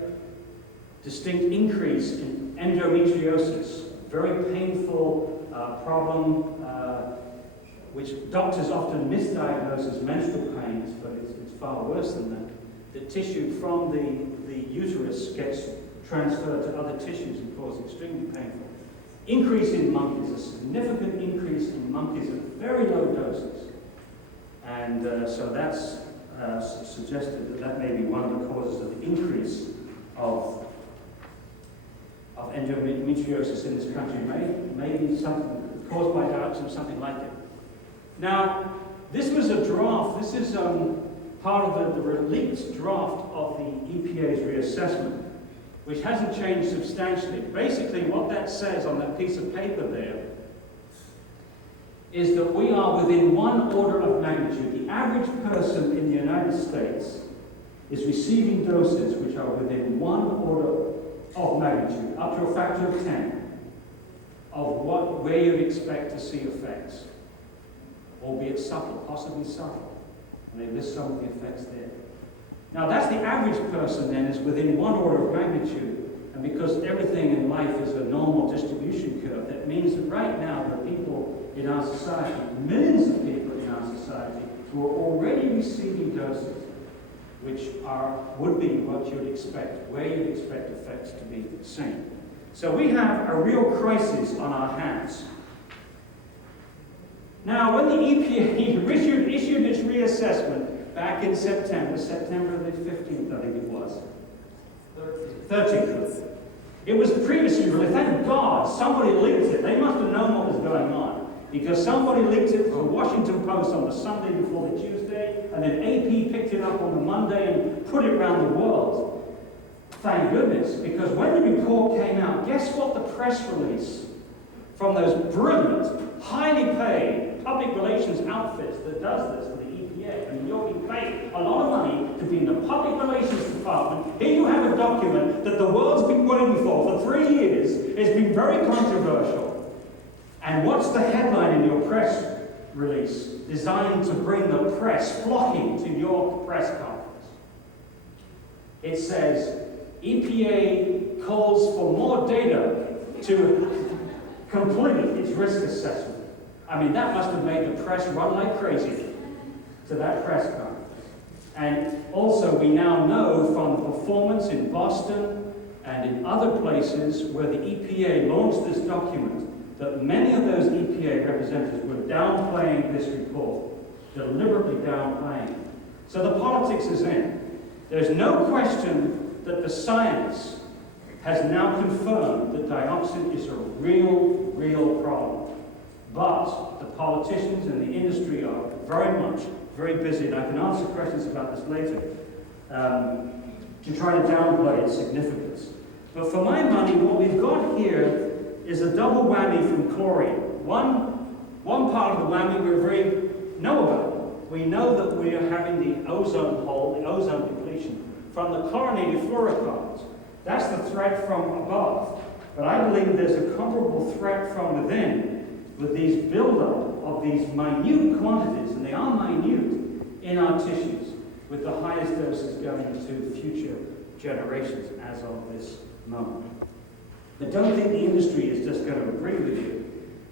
distinct increase in endometriosis, very painful problem which doctors often misdiagnose as menstrual pains, but it's far worse than that. The tissue from the uterus gets transferred to other tissues and causes extremely painful. Increase in monkeys, a significant increase in monkeys at very low doses. And so that's suggested that may be one of the causes of the increase of endometriosis in this country. May be something caused by dioxin, something like it. Now, this was a draft. This is part of the leaked draft of the EPA's reassessment, which hasn't changed substantially. Basically, what that says on that piece of paper there is that we are within one order of magnitude. The average person in the United States is receiving doses which are within one order of magnitude, up to a factor of 10, of where you'd expect to see effects, albeit subtle, possibly subtle. And they list some of the effects there. Now that's the average person then is within one order of magnitude, and because everything in life is a normal distribution curve, that means that right now there are people in our society, millions of people in our society, who are already receiving doses which would be what you'd expect, where you'd expect effects to be seen. So we have a real crisis on our hands. Now, when the EPA issued its reassessment back in September the 15th, I think it was, 13th, it was previously released. Thank God somebody leaked it. They must have known what was going on, because somebody leaked it to the Washington Post on the Sunday before the Tuesday, and then AP picked it up on the Monday and put it around the world. Thank goodness, because when the report came out, guess what the press release from those brilliant, highly paid public relations outfits that does this for the EPA. I mean, you're being paid a lot of money to be in the public relations department. Here you have a document that the world's been waiting for 3 years. It's been very controversial. And what's the headline in your press release? Designed to bring the press flocking to your press conference. It says, EPA calls for more data to complete its risk assessment. I mean, that must have made the press run like crazy to that press conference. And also, we now know from the performance in Boston and in other places where the EPA launched this document that many of those EPA representatives were downplaying this report, deliberately downplaying it. So the politics is in. There's no question that the science has now confirmed that dioxin is a real problem. But the politicians and the industry are very busy, and I can answer questions about this later, to try to downplay its significance. But for my money, what we've got here is a double whammy from chlorine. One part of the whammy we know about. We know that we are having the ozone hole, the ozone depletion, from the chlorinated fluorocarbons. That's the threat from above. But I believe there's a comparable threat from within, with these buildup of these minute quantities, and they are minute, in our tissues, with the highest doses going to future generations as of this moment. But don't think the industry is just going to agree with you.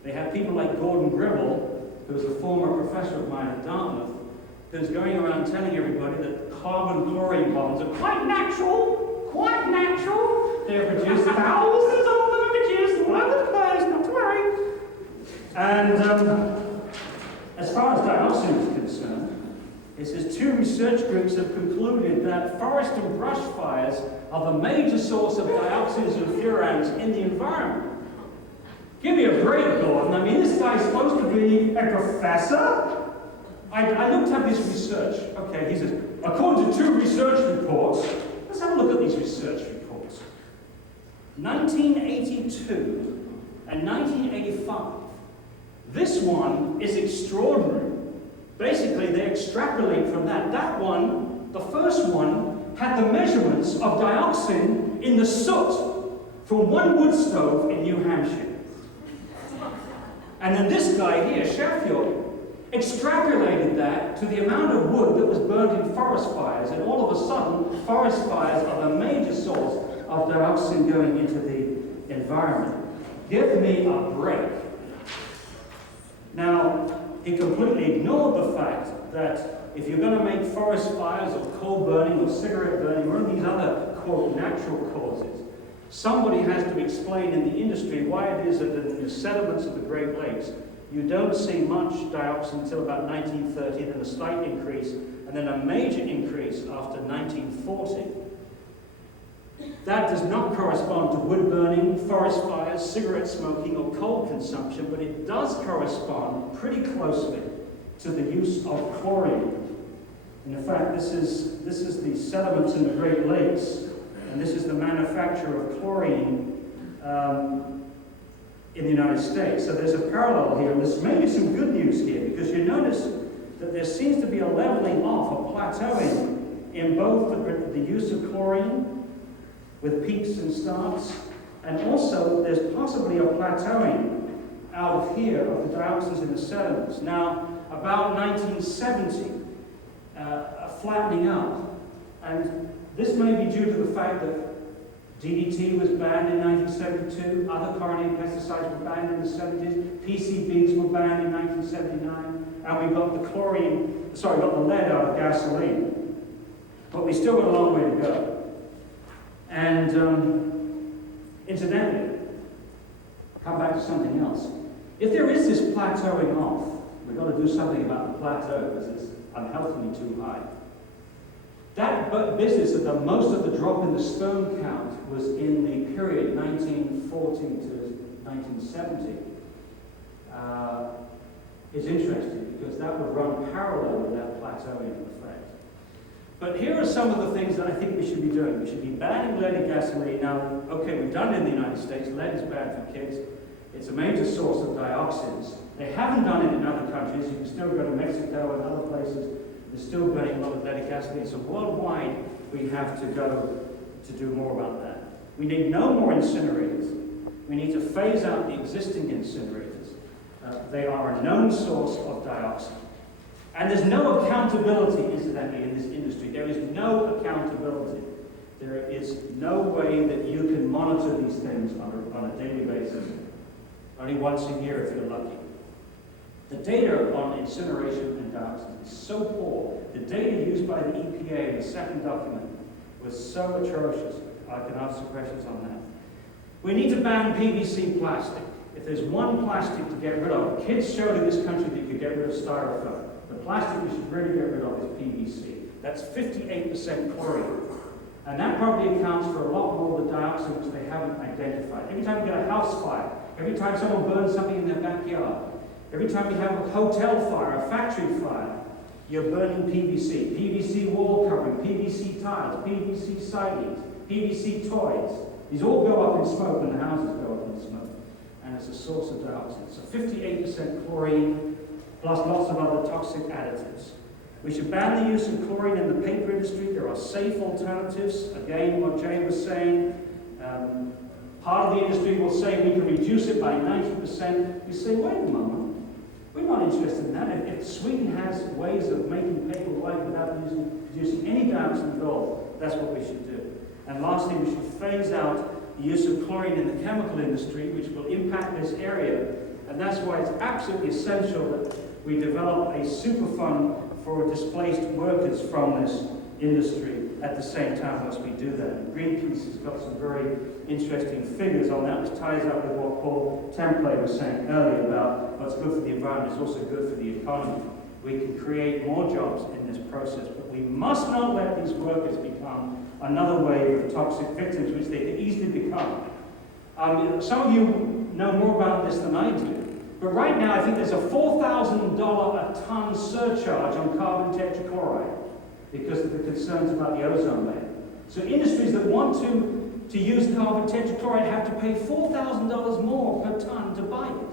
They have people like Gordon Gribble, who's a former professor of mine at Dartmouth, who's going around telling everybody that carbon-chlorine bonds are quite natural. They're produced, thousands of them are produced all over the place, not to worry. And as far as dioxin is concerned, it says 2 research groups have concluded that forest and brush fires are the major source of dioxins and furans in the environment. Give me a break, Gordon. I mean, this guy's supposed to be a professor? I looked up his research. Okay, he says, according to 2 research reports, let's have a look at these research reports. 1982 and 1985. This one is extraordinary. Basically, they extrapolate from that. That one, the first one, had the measurements of dioxin in the soot from one wood stove in New Hampshire. And then this guy here, Sheffield, extrapolated that to the amount of wood that was burned in forest fires, and all of a sudden, forest fires are the major source of dioxin going into the environment. Give me a break. Now, he completely ignored the fact that if you're going to make forest fires or coal burning or cigarette burning or these other, quote, natural causes, somebody has to explain in the industry why it is that in the sediments of the Great Lakes, you don't see much dioxin until about 1930, then a slight increase, and then a major increase after 1940. That does not correspond to wood burning, forest fires, cigarette smoking, or coal consumption, but it does correspond pretty closely to the use of chlorine. And in fact, this is the sediments in the Great Lakes, and this is the manufacture of chlorine in the United States. So there's a parallel here, and there's maybe some good news here, because you notice that there seems to be a leveling off, a plateauing in both the use of chlorine with peaks and starts, and also there's possibly a plateauing out of here of the dioxins in the sediments. Now, about 1970, a flattening out, and this may be due to the fact that DDT was banned in 1972, other chlorinated pesticides were banned in the 70s, PCBs were banned in 1979, and we got the lead out of gasoline. But we still got a long way to go. And incidentally, come back to something else. If there is this plateauing off, we've got to do something about the plateau because it's unhealthily too high. That business of the most of the drop in the stone count was in the period 1940 to 1970 is interesting because that would run parallel with that plateauing effect. But here are some of the things that I think we should be doing. We should be banning lead in gasoline. Now, okay, we've done it in the United States. Lead is bad for kids. It's a major source of dioxins. They haven't done it in other countries. You can still go to Mexico and other places. They're still burning a lot of lead in gasoline. So worldwide, we have to go to do more about that. We need no more incinerators. We need to phase out the existing incinerators. They are a known source of dioxin. And there's no accountability, incidentally, in this industry. There is no accountability. There is no way that you can monitor these things on a daily basis. Only once a year if you're lucky. The data on incineration and dioxin is so poor. The data used by the EPA in the second document was so atrocious. I can answer questions on that. We need to ban PVC plastic. If there's one plastic to get rid of, kids showed in this country that you could get rid of styrofoam. The plastic we should really get rid of is PVC. That's 58% chlorine. And that probably accounts for a lot more of the dioxin which they haven't identified. Every time you get a house fire, every time someone burns something in their backyard, every time you have a hotel fire, a factory fire, you're burning PVC. PVC wall covering, PVC tiles, PVC sidings, PVC toys. These all go up in smoke and the houses go up in smoke. And it's a source of dioxin. So 58% chlorine, plus lots of other toxic additives. We should ban the use of chlorine in the paper industry. There are safe alternatives. Again, what Jay was saying, part of the industry will say we can reduce it by 90%. You say, wait a moment, we're not interested in that. If Sweden has ways of making paper white without producing any dioxin at all, that's what we should do. And lastly, we should phase out the use of chlorine in the chemical industry, which will impact this area. And that's why it's absolutely essential that we develop a super fund for displaced workers from this industry at the same time as we do that. Greenpeace has got some very interesting figures on that, which ties up with what Paul Template was saying earlier about what's good for the environment is also good for the economy. We can create more jobs in this process, but we must not let these workers become another wave of toxic victims, which they can easily become. Some of you know more about this than I do. But right now, I think there's a $4,000 a ton surcharge on carbon tetrachloride because of the concerns about the ozone layer. So industries that want to use carbon tetrachloride have to pay $4,000 more per ton to buy it.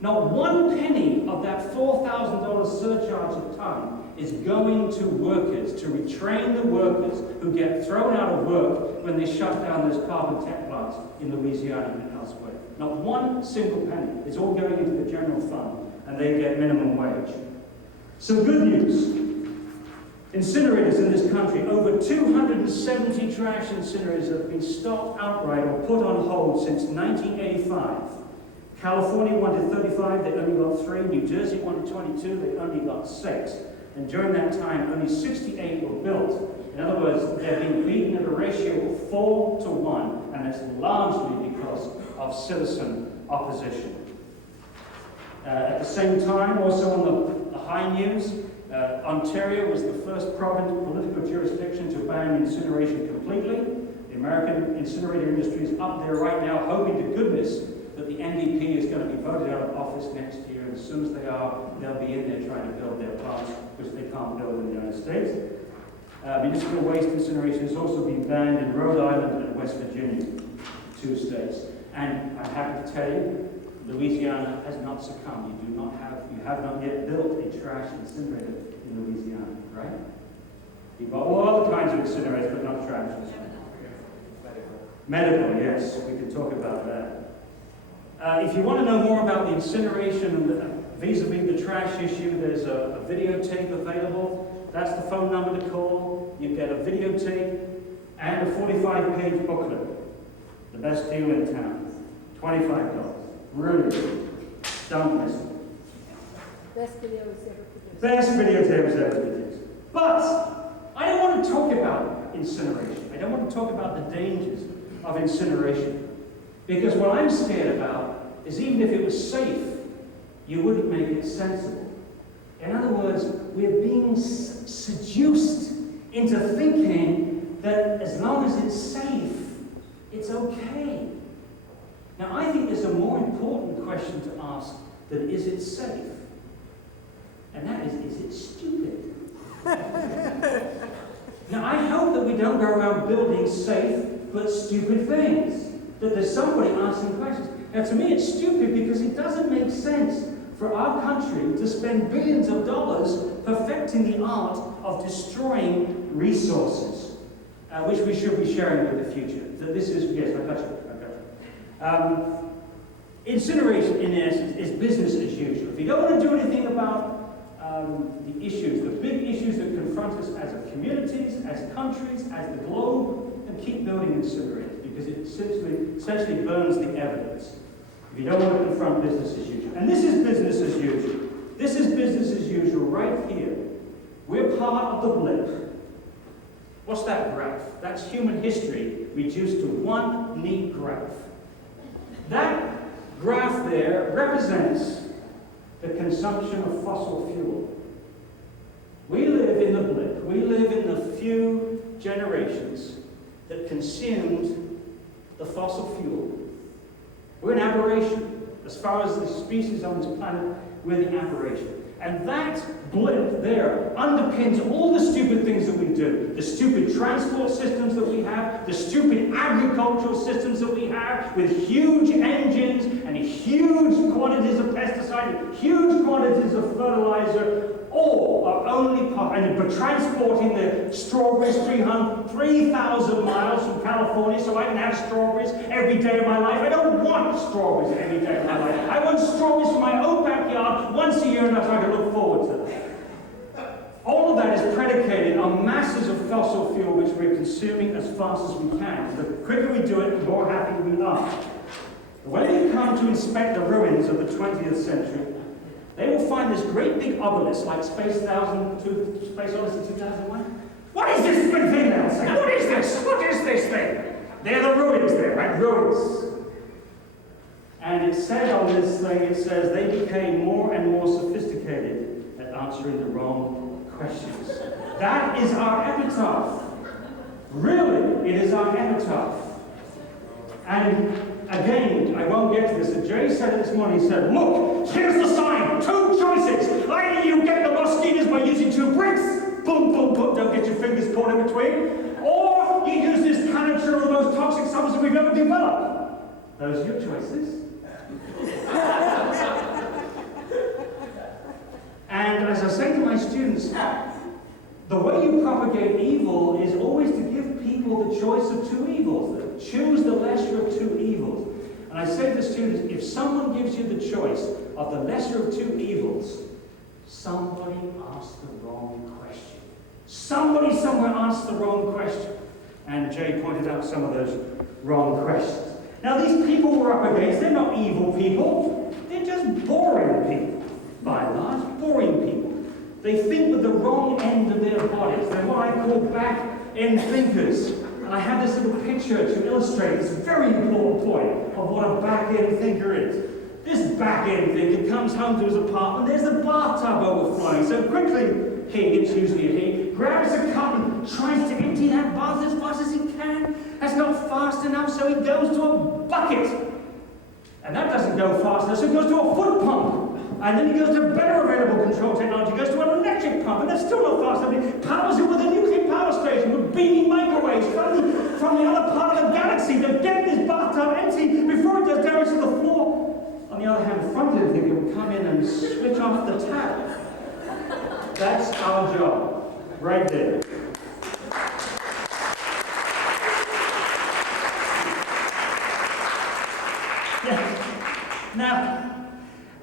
Not one penny of that $4,000 surcharge a ton is going to workers, to retrain the workers who get thrown out of work when they shut down those carbon tech plants in Louisiana and elsewhere. Not one single penny. It's all going into the general fund, and they get minimum wage. Some good news. Incinerators in this country, over 270 trash incinerators have been stopped outright or put on hold since 1985. California wanted 35, they only got 3. New Jersey wanted 22, they only got 6. And during that time, only 68 were built. In other words, they're being beaten at a ratio of 4 to 1, and it's largely because of citizen opposition. At the same time, also on the high news, Ontario was the first province political jurisdiction to ban incineration completely. The American incinerator industry is up there right now, hoping to goodness that the NDP is going to be voted out of office next year. And as soon as they are, they'll be in there trying to build their plants, which they can't build in the United States. Municipal waste incineration has also been banned in Rhode Island and West Virginia, 2 states. And I'm happy to tell you, Louisiana has not succumbed. You have not yet built a trash incinerator in Louisiana, right? You've got all kinds of incinerators, but not trash. Medical, yes, we can talk about that. If you want to know more about the incineration vis-a-vis the trash issue, there's a videotape available. That's the phone number to call. You get a videotape and a 45-page booklet. The best deal in town. $25. Really good. Don't miss it. Best video was ever produced. Best videotapes ever produced. But I don't want to talk about incineration. I don't want to talk about the dangers of incineration. Because what I'm scared about is even if it was safe, you wouldn't make it sensible. In other words, we're being seduced into thinking that as long as it's safe, it's okay. Now, I think there's a more important question to ask than is it safe? And that is it stupid? Now, I hope that we don't go around building safe but stupid things. That there's somebody asking questions. Now, to me, it's stupid because it doesn't make sense for our country to spend billions of dollars perfecting the art of destroying resources, which we should be sharing with the future. That this is, yes, I got you. Incineration, in essence, is business as usual. If you don't want to do anything about the issues, the big issues that confront us as a communities, as countries, as the globe, then keep building incinerators because it essentially burns the evidence. If you don't want to confront business as usual. And this is business as usual. This is business as usual right here. We're part of the blip. What's that graph? That's human history reduced to one neat graph. That graph there represents the consumption of fossil fuel. We live in the blip. We live in the few generations that consumed the fossil fuel. We're an aberration. As far as the species on this planet, we're the aberration. And that blip there underpins all the stupid things that we do. The stupid transport systems that we have, the stupid agricultural systems that we have, with huge engines and huge quantities of pesticide and huge quantities of fertilizer, all are only part, and but transporting the strawberries 3,000 miles from California so I can have strawberries every day of my life. I don't want strawberries every day of my life. I want strawberries from my own backyard once a year and that's what I can look forward to. All of that is predicated on masses of fossil fuel which we're consuming as fast as we can. The quicker we do it, the more happy we are. When you come to inspect the ruins of the 20th century, they will find this great big obelisk like Space Odyssey 2001. What is this big thing, they'll say? What is this? What is this thing? They're the ruins there, right? Ruins. And it said on this thing, it says they became more and more sophisticated at answering the wrong questions. That is our epitaph. Really, it is our epitaph. And again, I won't get to this. Jay said it this morning, he said, look, here's the sign, 2 choices. Either you get the mosquitoes by using 2 bricks, boom, boom, boom, don't get your fingers caught in between, or you use this canister of the most toxic substance we've ever developed. Those are your choices. And as I say to my students, the way you propagate evil is always to give people the choice of 2 evils. Choose the lesser of 2 evils. And I say to the students, if someone gives you the choice of the lesser of 2 evils, somebody asked the wrong question. Somebody somewhere asked the wrong question. And Jay pointed out some of those wrong questions. Now, these people we're up against, they're not evil people. They're just boring people, by and large, boring people. They think with the wrong end of their bodies. They're what I call back-end thinkers. And I have this little picture to illustrate this very important point of what a back-end thinker is. This back-end thinker comes home to his apartment, there's a bathtub overflowing. So quickly, it's usually he grabs a cup and tries to empty that bath as fast as he can. That's not fast enough, so he goes to a bucket. And that doesn't go fast enough, so he goes to a foot pump. And then he goes to better available control technology, goes to an electric pump, and that's still not fast enough. He powers it with a nuclear power station with beaming microwaves from the other part of the galaxy to get this bathtub empty before it does damage to the floor. On the other hand, front-end thinker will come in and switch off the tap. That's our job, right there. Yeah. Now,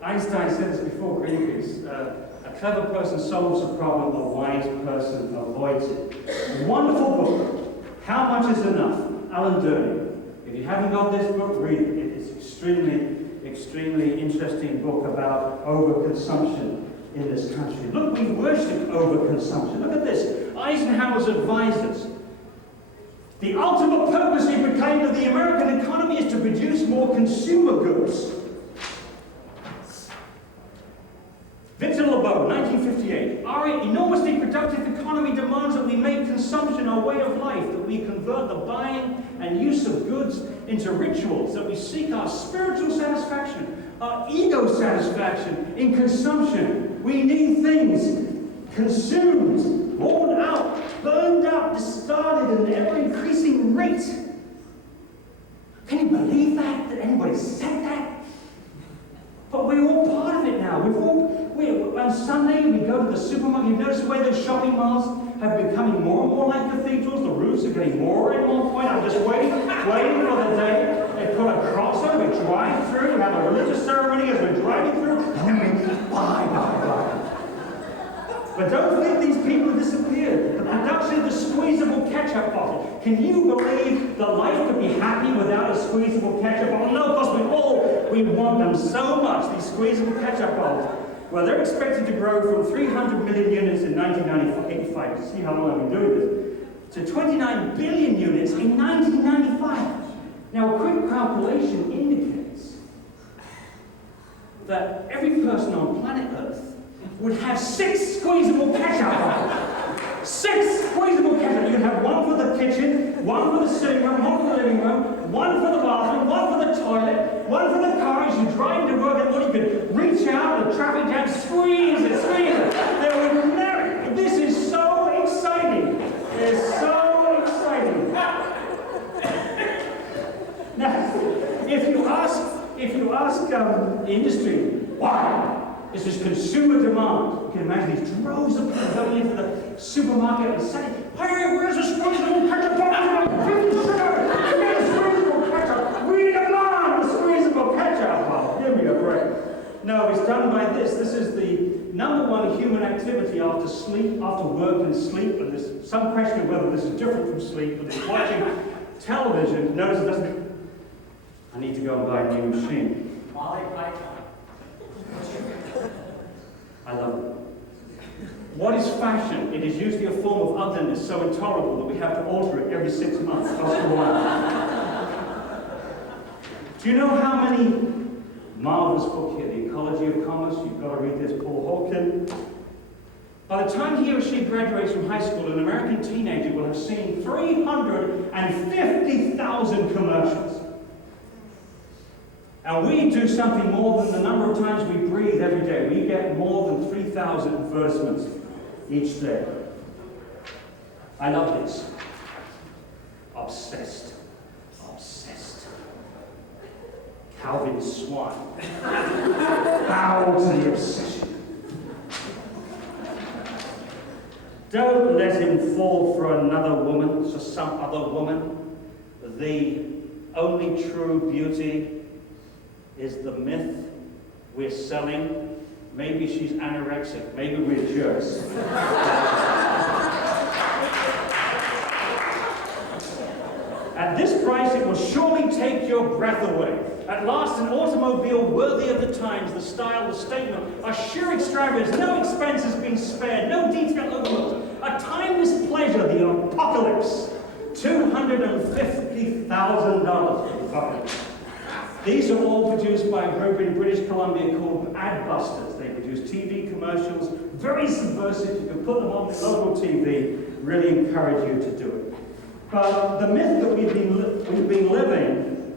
Einstein said this before Greenpeace, a clever person solves a problem, a wise person avoids it. A wonderful book, How Much Is Enough? Alan Durning. If you haven't got this book, read it. It's extremely interesting book about overconsumption in this country. Look, we worship overconsumption. Look at this. Eisenhower's advisors. The ultimate purpose, he proclaimed, of the American economy is to produce more consumer goods. Victor Lebeau, 1958. Our enormously productive economy demands that we make consumption our way of life, that we convert the buying and use of goods into rituals, that we seek our spiritual satisfaction, our ego satisfaction in consumption. We need things consumed, worn out, burned out, discarded at an ever-increasing rate. Can you believe that? That anybody said that? But we're all part of it now. On Sunday, we go to the supermarket. You've noticed the way those shopping malls have becoming more and more like cathedrals. The roofs are getting more and more pointed. I'm just waiting for the day they put a cross on, we drive through, we have a religious ceremony as we're driving through, and then we bye. But don't think these people disappeared. The production of the squeezable ketchup bottle. Can you believe that life could be happy without a squeezable ketchup bottle? No, because we want them so much, these squeezable ketchup bottles. Well, they're expected to grow from 300 million units in 1985, see how long I've been doing this, to 29 billion units in 1995. Now, a quick calculation indicates that every person on planet Earth would have 6 squeezable ketchup bottles. 6 squeezable ketchup. You'd have one for the kitchen, one for the sitting room, one for the living room, one for the bathroom, one for the toilet, one for the car as you drive to work, and what you could reach out, the traffic jam, squeeze it. There would never. This is so exciting. It's so exciting. Now, if you ask industry why. This is consumer demand. You can imagine these droves of people going into the supermarket and saying, "Hey, where's the squeezable ketchup bottle? Give me the squeezable ketchup. We demand the squeezable ketchup." Oh, give me a break. No, it's done by this. This is the #1 human activity after sleep, after work and sleep. And there's some question of whether this is different from sleep, but it's watching television. Notice it doesn't. I need to go and buy a new machine. I love it. What is fashion? It is usually a form of ugliness so intolerable that we have to alter it every 6 months. Do you know how many marvelous book here, The Ecology of Commerce? You've got to read this, PaulCon. By the time he or she graduates from high school, an American teenager will have seen 350,000 commercials. And we do something more than the number of times we breathe every day. We get more than 3,000 advertisements each day. I love this. Obsessed. Calvin Swan. Bow to the obsession. Don't let him fall for another woman, for some other woman. The only true beauty is the myth we're selling. Maybe she's anorexic, maybe we're jerks. At this price, it will will surely take your breath away. At last, an automobile worthy of the times, the style, the statement, a sheer extravagance, no expense has been spared, no detail overlooked, a timeless pleasure, the apocalypse. $250,000 for the fucking. These are all produced by a group in British Columbia called Adbusters. They produce TV commercials, very subversive. You can put them on the local TV. Really encourage you to do it. But the myth that we've been living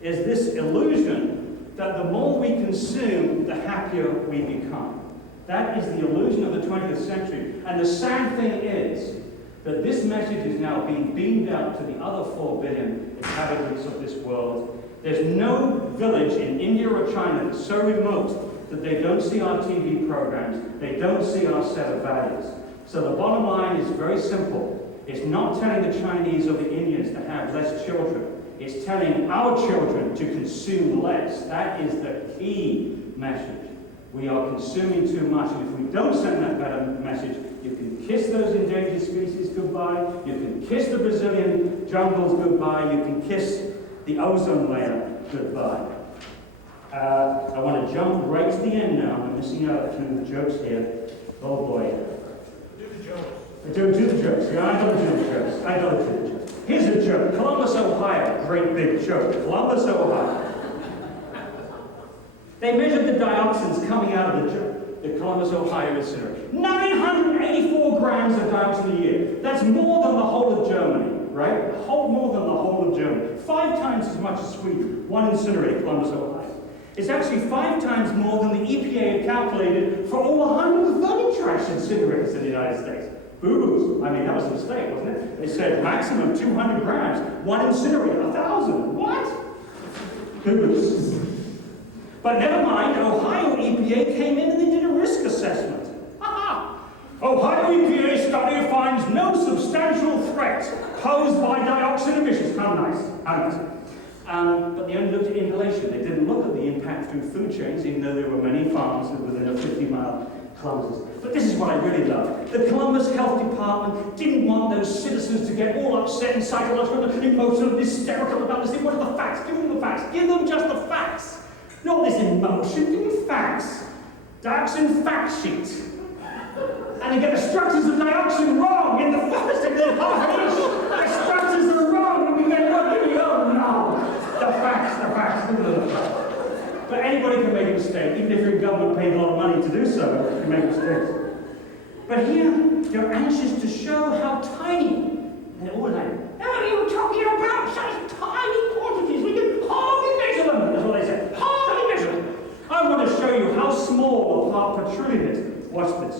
is this illusion that the more we consume, the happier we become. That is the illusion of the 20th century. And the sad thing is that this message is now being beamed out to the other 4 billion inhabitants of this world. There's no village in India or China that's so remote that they don't see our TV programs, they don't see our set of values. So the bottom line is very simple. It's not telling the Chinese or the Indians to have less children. It's telling our children to consume less. That is the key message. We are consuming too much, and if we don't send that better message, you can kiss those endangered species goodbye, you can kiss the Brazilian jungles goodbye, you can kiss the ozone layer goodbye. I want to jump right to the end now. I'm missing out a few of the jokes here. Oh boy. Do the jokes. Do the jokes. Yeah, I gotta do the jokes. Here's a joke. Columbus, Ohio. Great big joke. Columbus, Ohio. They measured the dioxins coming out of the Columbus, Ohio incinerator. 984 grams of dioxin a year. That's more than the whole of Germany, right? More than the whole of Germany. 5 times as much as Sweden. One incinerator, Columbus, Ohio. It's actually 5 times more than the EPA had calculated for all 130 trash incinerators in the United States. Boo-boos. I mean, that was a mistake, wasn't it? They said maximum 200 grams. One incinerator, 1,000. What? Boo-boos. But never mind, Ohio EPA came in and they did a risk assessment. Ohio EPA study finds no substantial threat posed by dioxin emissions. How nice. But they only looked at inhalation. They didn't look at the impact through food chains, even though there were many farms within a 50-mile Columbus. But this is what I really love. The Columbus Health Department didn't want those citizens to get all upset and psychological and emotional and hysterical about this. They wanted the facts. Give them the facts. Give them just the facts. Not this emotion. Give me facts. Dioxin fact sheet. And you get the structures of dioxin wrong in the first and then half an inch. The structures are wrong and we get what we go. No. The facts. But anybody can make a mistake, even if your government paid a lot of money to do so, you can make mistakes. But here, you're anxious to show how tiny. And they're all like, oh, you're talking about such tiny quantities. We can hardly measure them. That's what they say. Hardly measure them. I want to show you how small a part per trillion is. Watch this.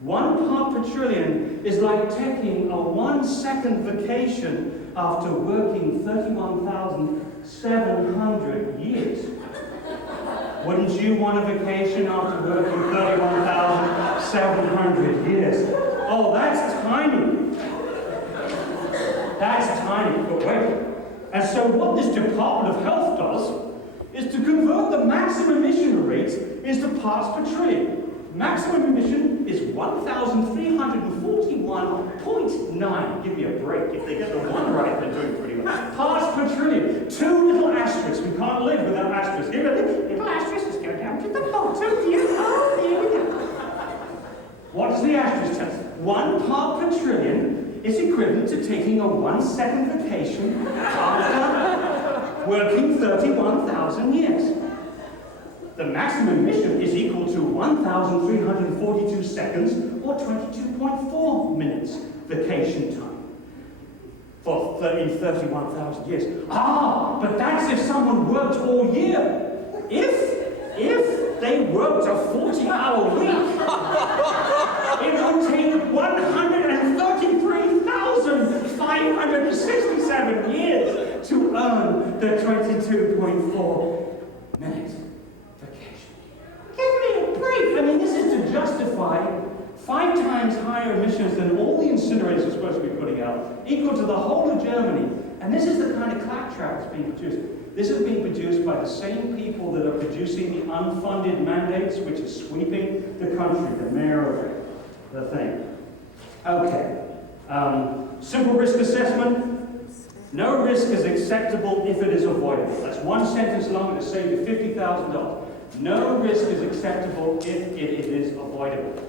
1 part per trillion is like taking a 1-second vacation after working 31,700 years. Wouldn't you want a vacation after working 31,700 years? Oh, that's tiny. That's tiny, but wait. And so what this Department of Health does is to convert the maximum emission rate into parts per trillion. Maximum emission is 1,341.9. Give me a break. If they get the 1 right, they're doing pretty well. Parts per trillion. 2 little asterisks. We can't live without asterisks. Here, little asterisks go down to the bottom. Here we go. What does the asterisk tell us? 1 part per trillion is equivalent to taking a 1-second vacation after working 31,000 years. The maximum emission is equal to 1,342 seconds or 22.4 minutes vacation time in 31,000 years. But that's if someone worked all year. If they worked a 40-hour week, it would take 133,567 years to earn the 22.4 minutes. Give me a break. I mean, this is to justify 5 times higher emissions than all the incinerators are supposed to be putting out, equal to the whole of Germany. And this is the kind of claptrap that's being produced. This is being produced by the same people that are producing the unfunded mandates, which are sweeping the country, the mayor of the thing. Okay. Simple risk assessment. No risk is acceptable if it is avoidable. That's one sentence long, it'll save you $50,000. No risk is acceptable if it is avoidable.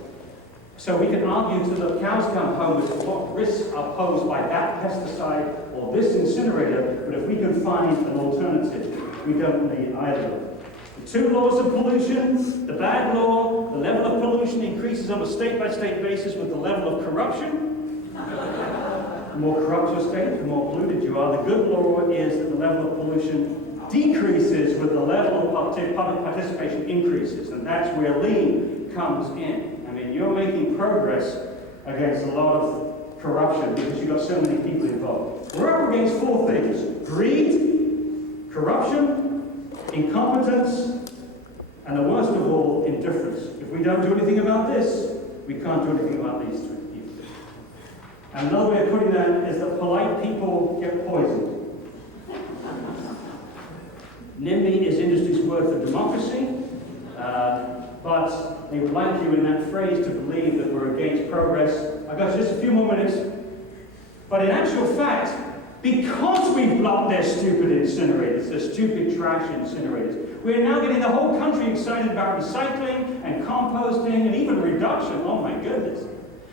So we can argue till the cows come home as to what risks are posed by that pesticide or this incinerator, but if we can find an alternative, we don't need either of them. The two laws of pollution, the bad law, the level of pollution increases on a state-by-state basis with the level of corruption. The more corrupt your state, the more polluted you are. The good law is that the level of pollution decreases with the level of public participation increases, and that's where LEAN comes in. I mean, you're making progress against a lot of corruption because you've got so many people involved. We're up against four things: greed, corruption, incompetence, and the worst of all, indifference. If we don't do anything about this, we can't do anything about these three. And another way of putting that is that polite people get poisoned. NIMBY is industry's word for democracy, but they would like you in that phrase to believe that we're against progress. I've got just a few more minutes. But in actual fact, because we've blocked their stupid incinerators, their stupid trash incinerators, we're now getting the whole country excited about recycling and composting and even reduction. Oh my goodness.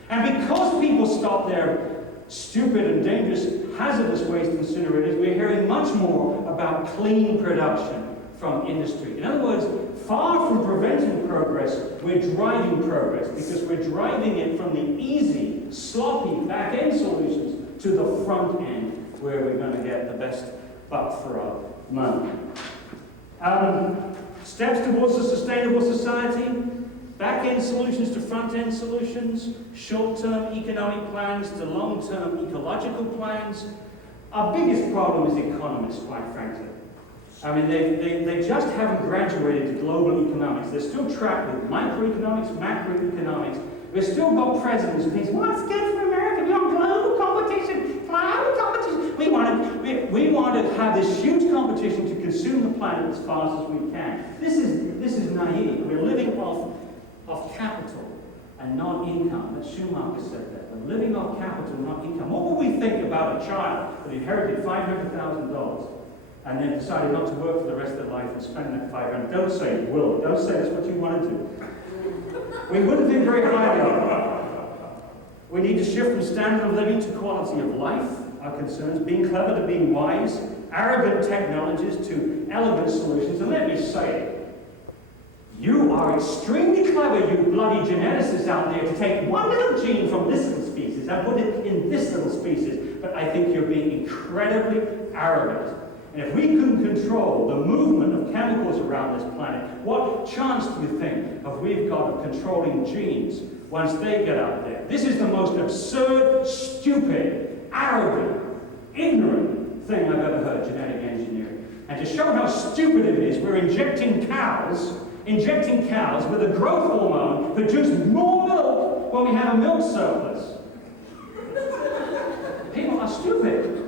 And because people stop their stupid and dangerous hazardous waste incinerators, we're hearing much more about clean production from industry. In other words, far from preventing progress, we're driving progress because we're driving it from the easy, sloppy back-end solutions to the front end where we're going to get the best buck for our money. Steps towards a sustainable society. Back-end solutions to front-end solutions, short-term economic plans to long-term ecological plans. Our biggest problem is economists, quite frankly. I mean, they just haven't graduated to global economics. They're still trapped with microeconomics, macroeconomics. We've still got presidents who think, what's good for America? We want global competition, global competition. We want to have this huge competition to consume the planet as fast as we can. This is naive. We're living off capital and not income. That Schumacher said that. We're living off capital, not income. What would we think about a child that inherited $500,000 and then decided not to work for the rest of their life and spend that $500,000? Don't say it, will. Don't say that's what you want to do. We wouldn't think very highly of it. We need to shift from standard of living to quality of life, our concerns, being clever to being wise, arrogant technologies to elegant solutions. And let me say it, you are extremely clever, you bloody geneticists out there, to take one little gene from this little species and put it in this little species. But I think you're being incredibly arrogant. And if we can control the movement of chemicals around this planet, what chance do you think have we've got of controlling genes once they get out there? This is the most absurd, stupid, arrogant, ignorant thing I've ever heard, genetic engineering. And to show how stupid it is, we're injecting cows with a growth hormone to produce more milk when we have a milk surplus. People are stupid.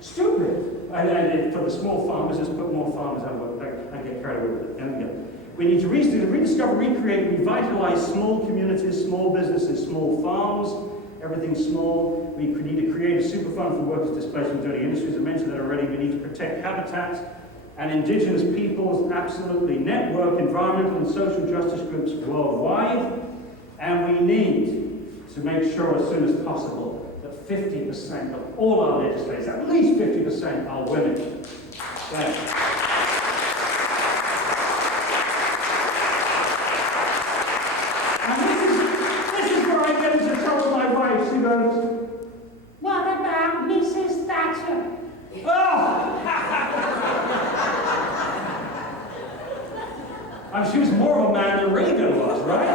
Stupid. And for the small farmers, just put more farmers out of work. I get carried away with it. We need to rediscover, recreate, revitalize small communities, small businesses, small farms, everything small. We need to create a super fund for workers displaced from dirty industries. I mentioned that already. We need to protect habitats and indigenous peoples, absolutely. Network environmental and social justice groups worldwide. And we need to make sure as soon as possible that 50% of all our legislators, at least 50%, are women. Thanks. And this is where I get into trouble with my wife. She goes, what about Mrs. Thatcher? Oh! I mean, she was more of a man than Reagan was, right?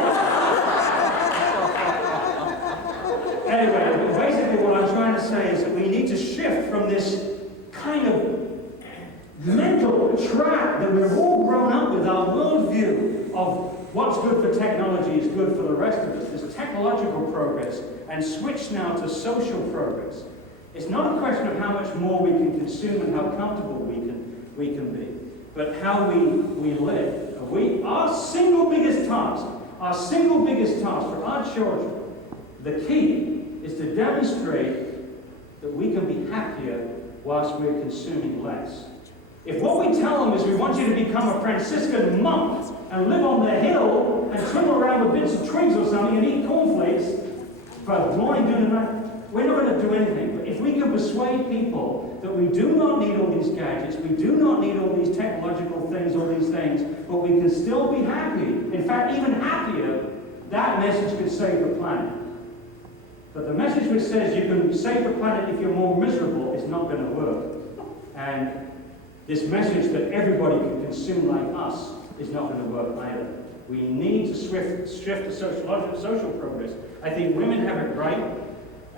Anyway, basically what I'm trying to say is that we need to shift from this kind of mental trap that we've all grown up with, our worldview of what's good for technology is good for the rest of us, this technological progress, and switch now to social progress. It's not a question of how much more we can consume and how comfortable we can be, but how we live. Our single biggest task for our children, the key is to demonstrate that we can be happier whilst we're consuming less. If what we tell them is we want you to become a Franciscan monk and live on the hill and twiddle around with bits of twigs or something and eat cornflakes for morning, noon, and night, we're not going to do anything. But if we can persuade people that we do not need all these gadgets, we do not need all these technological things, all these things, but we can still be happy, in fact, even happier, that message could save the planet. But the message which says you can save the planet if you're more miserable is not going to work. And this message that everybody can consume like us is not going to work either. We need to shift the social progress. I think women have it right,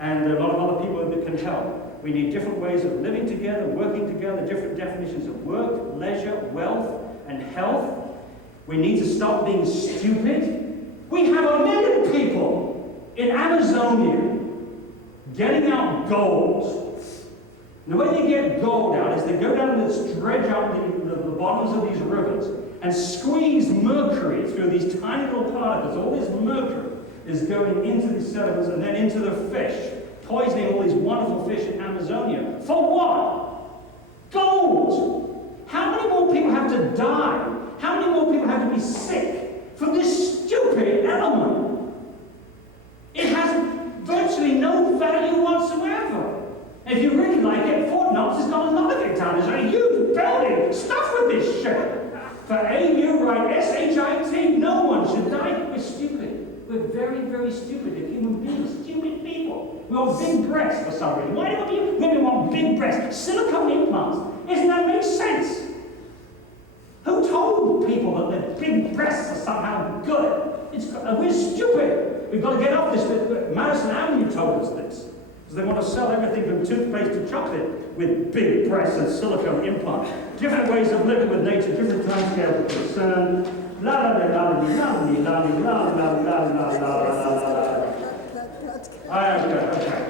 and there are a lot of other people that can help. We need different ways of living together, working together, different definitions of work, leisure, wealth, and health. We need to stop being stupid. We have 1 million people in Amazonia getting out gold. The way they get gold out is they go down and dredge up the bottoms of these rivers and squeeze mercury through these tiny little particles. All this mercury is going into the sediments and then into the fish, poisoning all these wonderful fish in Amazonia. For what? Gold! How many more people have to die? How many more people have to be sick for this stupid element? It has virtually no value whatsoever. If you really like it, Fort Knox has got another big town. There's a huge building stuffed with this shit. For A-U, right, S-H-I-T, no one should die. We're stupid. We're very, very stupid. If human beings, stupid people. We want big breasts for some reason. Why do women want big breasts? Silicone implants. Doesn't that make sense? Who told people that their big breasts are somehow good? We're stupid. We've got to get off this. Madison Avenue told us this. Because they want to sell everything from toothpaste to chocolate with big breasts and silicone implants. Different ways of living with nature, different timescales of concern. La la la la la la la la la la la. Okay.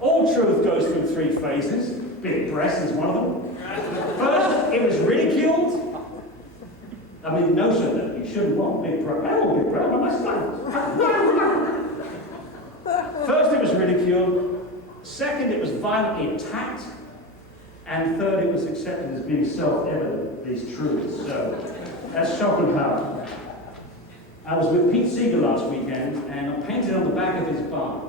All truth goes through 3 phases. Big breasts is one of them. First, it was ridiculed. I mean, the notion that you shouldn't want big breasts. I want big breasts. First, it was ridiculed. Second, it was violently attacked. And third, it was accepted as being self-evident, these truths. So, that's Schopenhauer. I was with Pete Seeger last weekend, and I painted on the back of his barn.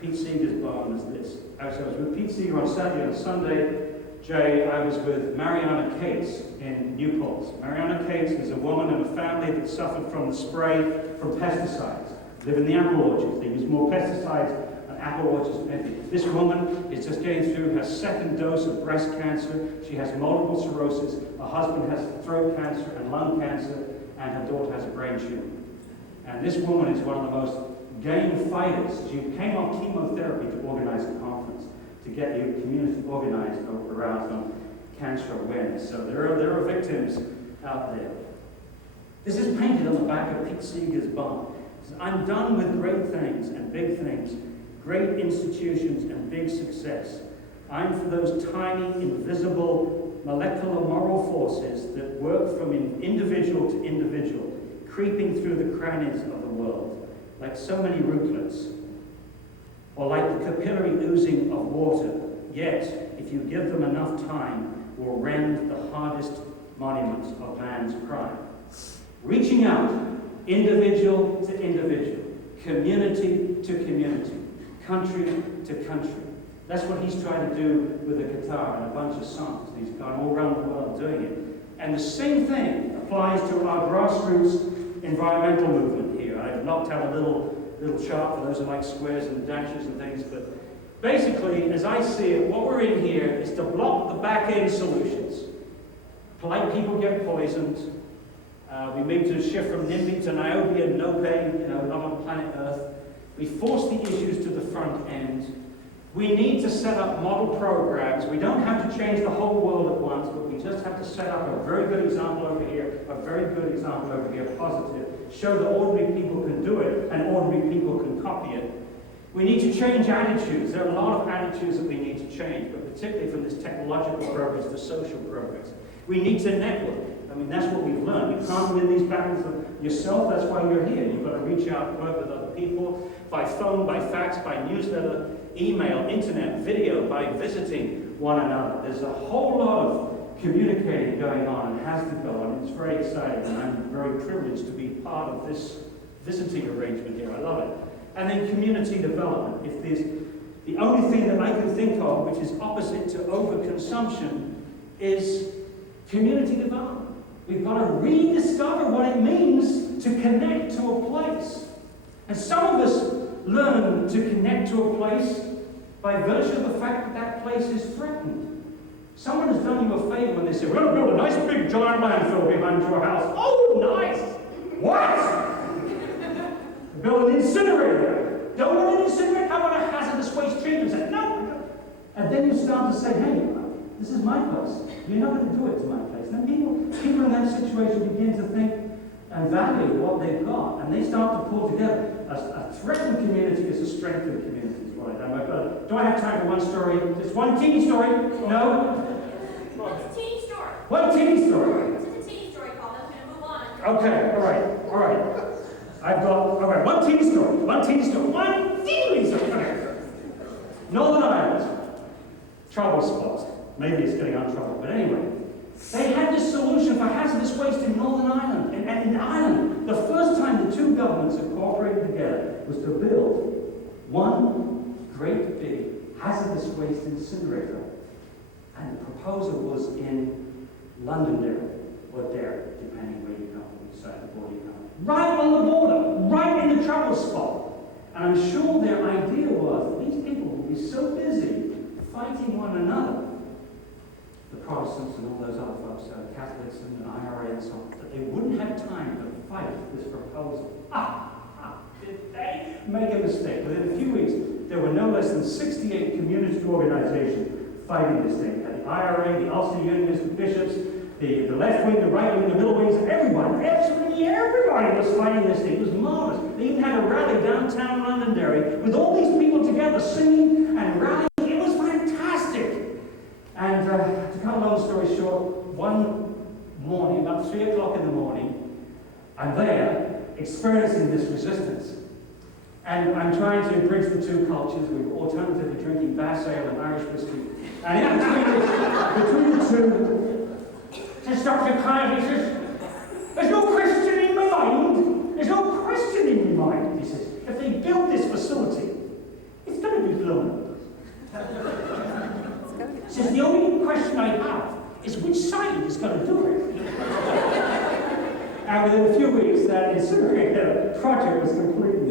Pete Seeger's barn was this. Actually, I was with Pete Seeger on Saturday and Sunday. Jay, I was with Mariana Cates in Newport. Mariana Cates is a woman and a family that suffered from the spray from pesticides. Live in the apple orchards. They use more pesticides and apple orchards than anything. This woman is just getting through her 2nd dose of breast cancer. She has multiple sclerosis. Her husband has throat cancer and lung cancer, and her daughter has a brain tumor. And this woman is one of the most game fighters. She came off chemotherapy to organize a conference, to get the community organized around cancer awareness. So there are victims out there. This is painted on the back of Pete Seeger's barn. I'm done with great things and big things, great institutions and big success. I'm for those tiny, invisible, molecular moral forces that work from individual to individual, creeping through the crannies of the world, like so many rootlets, or like the capillary oozing of water, yet, if you give them enough time, will rend the hardest monuments of man's crime. Reaching out, individual to individual, community to community, country to country. That's what he's trying to do with the guitar and a bunch of songs. He's gone all around the world doing it. And the same thing applies to our grassroots environmental movement here. I've knocked out a little chart for those who like squares and dashes and things, but basically, as I see it, what we're in here is to block the back-end solutions. Polite people get poisoned. We need to shift from NIMBY to niobe and no pain, not on planet Earth. We force the issues to the front end. We need to set up model programs. We don't have to change the whole world at once, but we just have to set up a very good example over here, a very good example over here, positive. Show that ordinary people can do it, and ordinary people can copy it. We need to change attitudes. There are a lot of attitudes that we need to change, but particularly from this technological progress to social progress. We need to network. I mean, that's what we've learned. You can't win these battles yourself. That's why you're here. You've got to reach out and work with other people by phone, by fax, by news. newsletter, email, internet, video, by visiting one another. There's a whole lot of communicating going on and has to go on. It's very exciting, and I'm very privileged to be part of this visiting arrangement here. I love it. And then community development. If there's the only thing that I can think of which is opposite to overconsumption is community development. We've got to rediscover what it means to connect to a place. And some of us learn to connect to a place by virtue of the fact that that place is threatened. Someone has done you a favor when they say, we're going to build a nice big giant landfill behind your house. Oh, nice! What? Build an incinerator. Don't want an incinerator? How about a hazardous waste treatment center? No! And then you start to say, hey, this is my place. You're not going to do it to my place. And then people in that situation begin to think and value what they've got. And they start to pull together. A threatened community is a strengthened community. Is what I know. Do I have time for one story? Just one teeny story? No? It's a teeny story. One teeny story. This is a teeny story, Paul. I'm going to move on. Okay, all right. One teeny story. One teeny story. Okay. Northern Ireland. Trouble spot. Maybe it's getting on trouble, but anyway. They had this solution for hazardous waste in Northern Ireland. And in Ireland, the first time the two governments had cooperated together was to build one great big hazardous waste incinerator. And the proposal was in Londonderry, or there, depending where you come, which side of the border you come. Right on the border, right in the trouble spot. And I'm sure their idea was that these people would be so busy fighting one another, the Protestants and all those other folks, Catholics and IRA and so on, that they wouldn't have time to fight this proposal. Did they make a mistake? Within a few weeks, there were no less than 68 community organizations fighting this thing. The IRA, the Ulster Unionists, the bishops, the left wing, the right wing, the middle wings, everybody, absolutely everybody was fighting this thing. It was marvelous. They even had a rally downtown Londonderry with all these people together singing and rallying. It was fantastic. And to cut a long story short, one morning, about 3 o'clock in the morning, I'm there experiencing this resistance. And I'm trying to bridge the two cultures. We were alternatively drinking Bass Ale and Irish whiskey. And in between the two, says Dr. Kyle, he says, there's no question in my mind. There's no question in my mind, he says. If they build this facility, it's going to be blown up. He says, the only question I have is which side is going to do it. And within a few weeks, that incinerator project was completely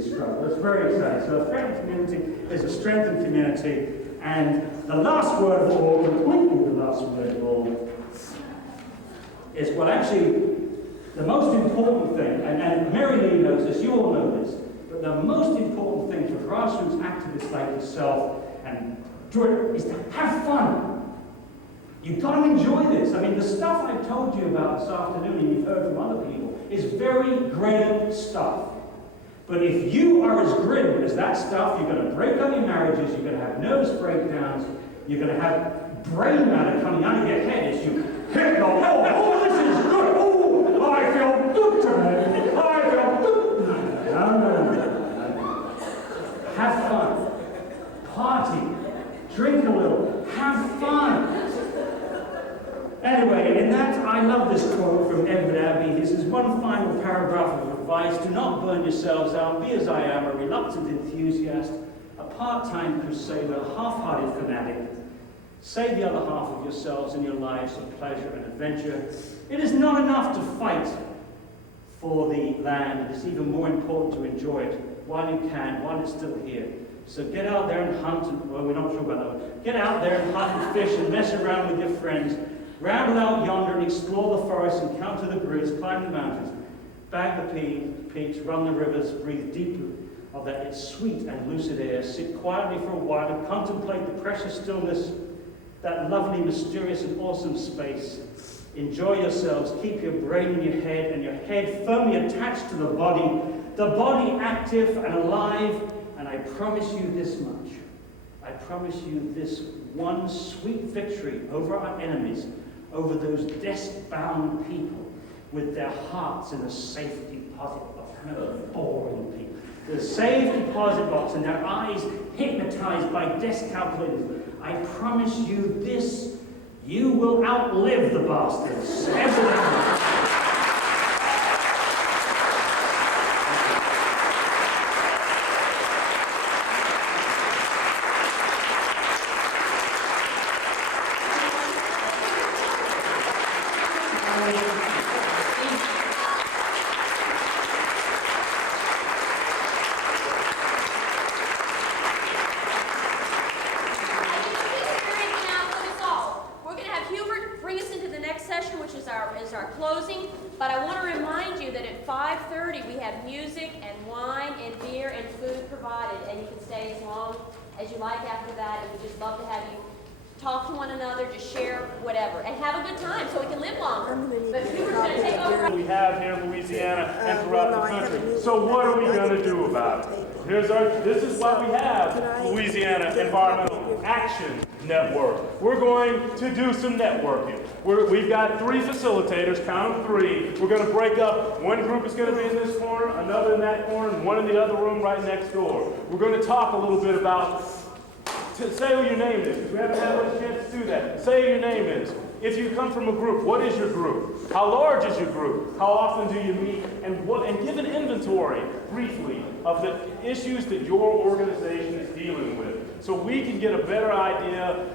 struck. It was very exciting. So a threatened community is a strengthened community. And the last word of all, completely the last word of all, is, well, actually, the most important thing, and Mary Lee knows this, you all know this, but the most important thing for grassroots activists like yourself and Jordan is to have fun. You've got to enjoy this. I mean, the stuff I've told you about this afternoon, and you've heard from other people, is very grim stuff. But if you are as grim as that stuff, you're going to break up your marriages, you're going to have nervous breakdowns, you're going to have brain matter coming out of your head as you hit the wall. Oh, this is good. Oh, I feel good today. I feel good. No. Have fun. Party. Drink a little. Have fun. Anyway, in that, I love this quote from Edward Abbey. This is one final paragraph of advice. Do not burn yourselves out. Be as I am, a reluctant enthusiast, a part-time crusader, a half-hearted fanatic. Save the other half of yourselves and your lives of pleasure and adventure. It is not enough to fight for the land. It is even more important to enjoy it while you can, while it's still here. So get out there and hunt, and, well, we're not sure about that one. Get out there and hunt and fish and mess around with your friends. Ramble out yonder and explore the forest, encounter the brutes, climb the mountains, bag the peaks, run the rivers, breathe deeply of that sweet and lucid air, sit quietly for a while and contemplate the precious stillness, that lovely, mysterious and awesome space. Enjoy yourselves, keep your brain in your head and your head firmly attached to the body active and alive, and I promise you this much. I promise you this one sweet victory over our enemies, over those desk-bound people with their hearts in a safe deposit of kind of boring people. the safe deposit box and their eyes hypnotized by desk calculators. I promise you this, you will outlive the bastards. Evidently. Our closing, but I want to remind you that at 5:30 we have music and wine and beer and food provided, and you can stay as long as you like after that, and we'd just love to have you talk to one another, just share whatever, and have a good time so we can live longer. But Hubert's going to take over. We have here in Louisiana and throughout the country. So what are we going to do about it? This is why we have Louisiana Environmental Action Network. We're going to do some networking. We've got 3 facilitators, count them 3. We're going to break up. One group is going to be in this corner, another in that corner, and one in the other room right next door. We're going to talk a little bit about, say who your name is, because we haven't had a chance to do that. Say who your name is. If you come from a group, what is your group? How large is your group? How often do you meet? And give an inventory, briefly, of the issues that your organization is dealing with, so we can get a better idea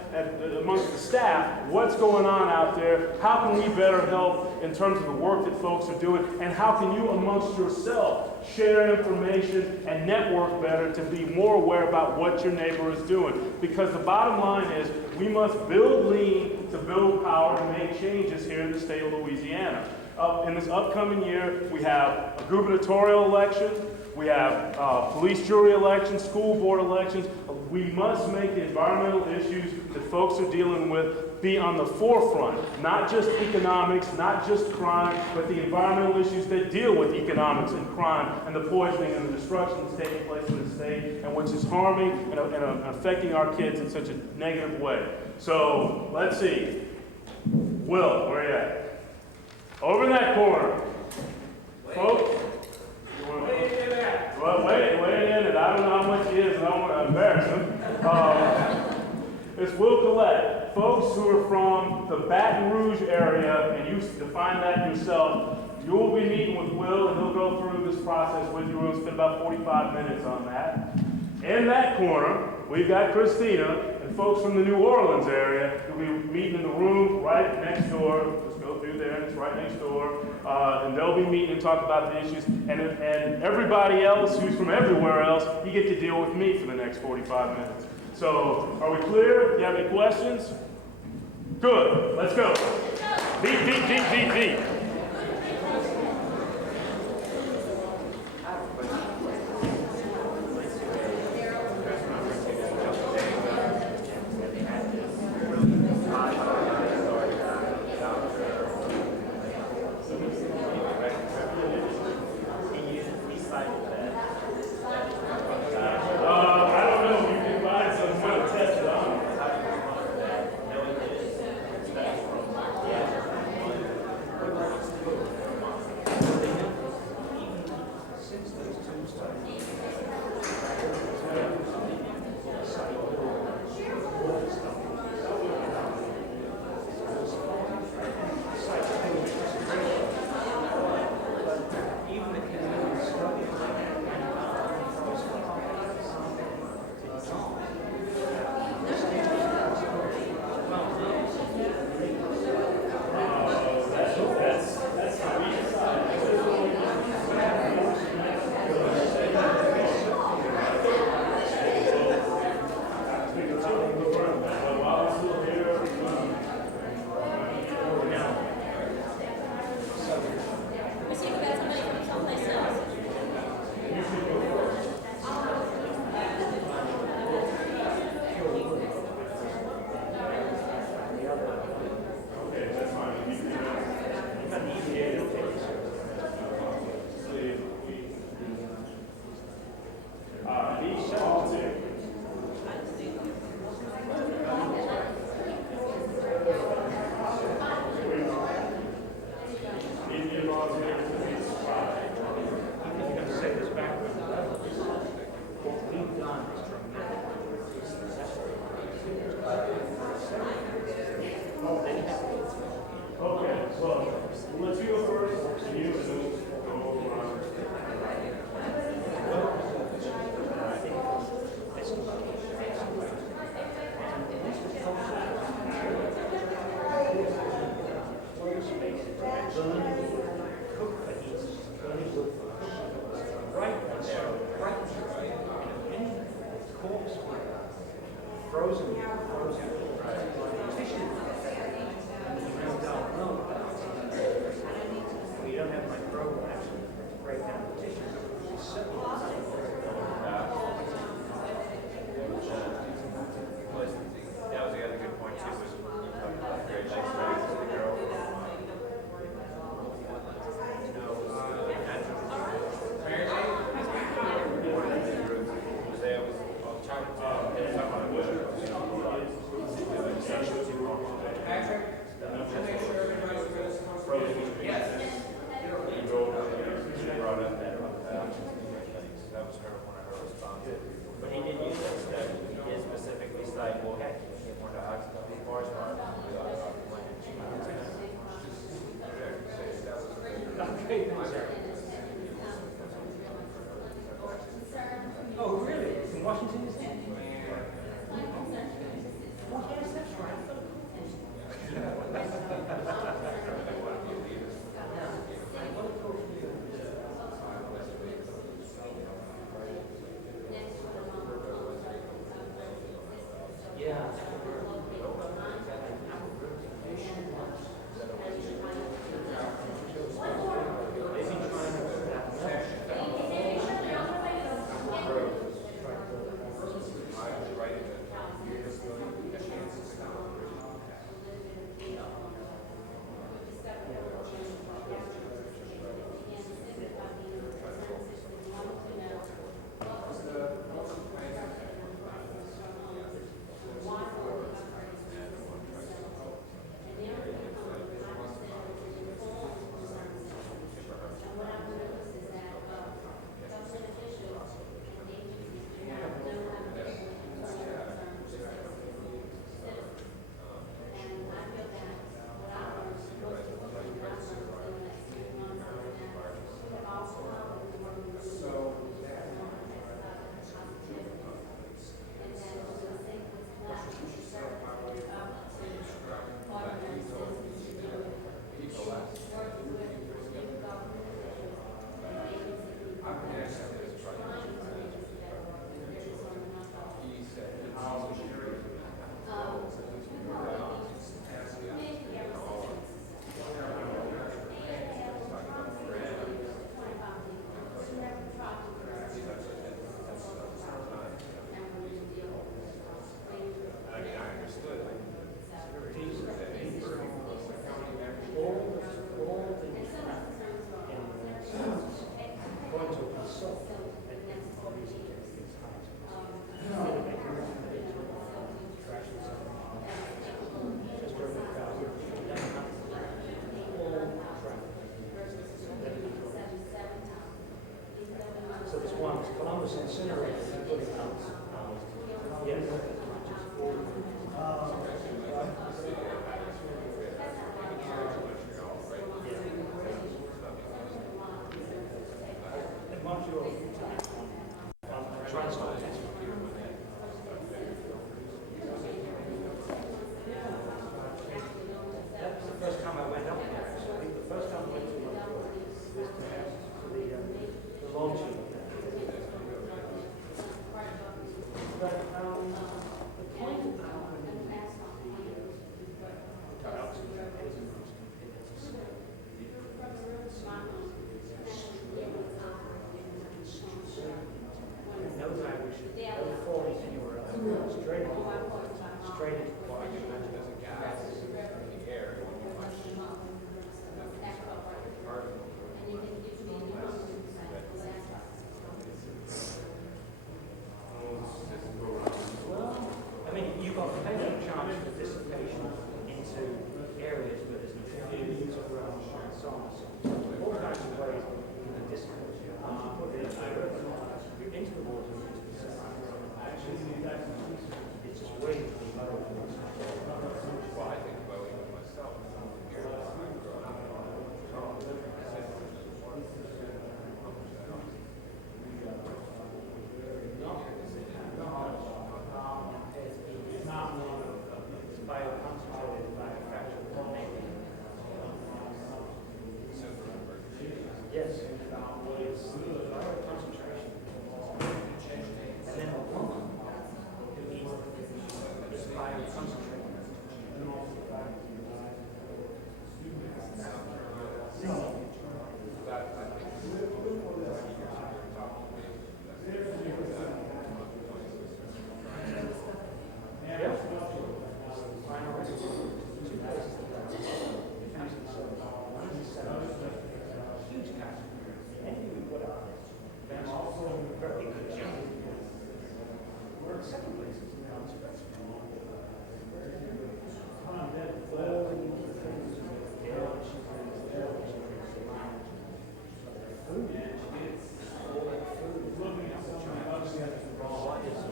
amongst the staff what's going on out there, how can we better help in terms of the work that folks are doing, and how can you amongst yourself share information and network better to be more aware about what your neighbor is doing. Because the bottom line is we must build lean to build power and make changes here in the state of Louisiana. In this upcoming year, we have a gubernatorial election, we have police jury elections, school board elections. We must make the environmental issues that folks are dealing with be on the forefront, not just economics, not just crime, but the environmental issues that deal with economics and crime and the poisoning and the destruction that's taking place in the state and which is harming and affecting our kids in such a negative way. So, let's see. Will, where are you at? Over in that corner. Folks? Well, wait in it. I don't know how much he is, and I don't want to embarrass him. It's Will Collette. Folks who are from the Baton Rouge area, and you define that yourself, you will be meeting with Will, and he'll go through this process with you. We'll spend about 45 minutes on that. In that corner, we've got Christina, and folks from the New Orleans area who will be meeting in the room right next door. Just go through there, and it's right next door. And they'll be meeting and talk about the issues. And everybody else who's from everywhere else, you get to deal with me for the next 45 minutes. So, are we clear? Do you have any questions? Good. Let's go. Beat. frozen tissue. You don't have microbial action to break down the tissue. That was the other good point too. Was you talked about great legs studies with the girl. But he did use that study. He did specifically cite, well, heck, you can get more dioxin in the forest fire than you do out of the land. Oh, really? In Washington, D.C.? Oh, yes, that's right. Yeah. So this one, Columbus incinerator, yes. And Montreal, transport. That was the first time I went up there. So I think the first time I went to Montreal was for the launching of that. But the point of that no way we should go falling anywhere else. Straight into the water. I can imagine as a gas in the air, when you much Well, I mean, you've got plenty of chance for dissipation into areas where there's no fumes or so on. All kinds of ways you can dissipate. Once you put it into the water, it's just way too low. well, I think about even myself. Here, I'm growing up. second place is now express.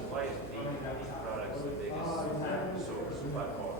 Why is these products the biggest source by far?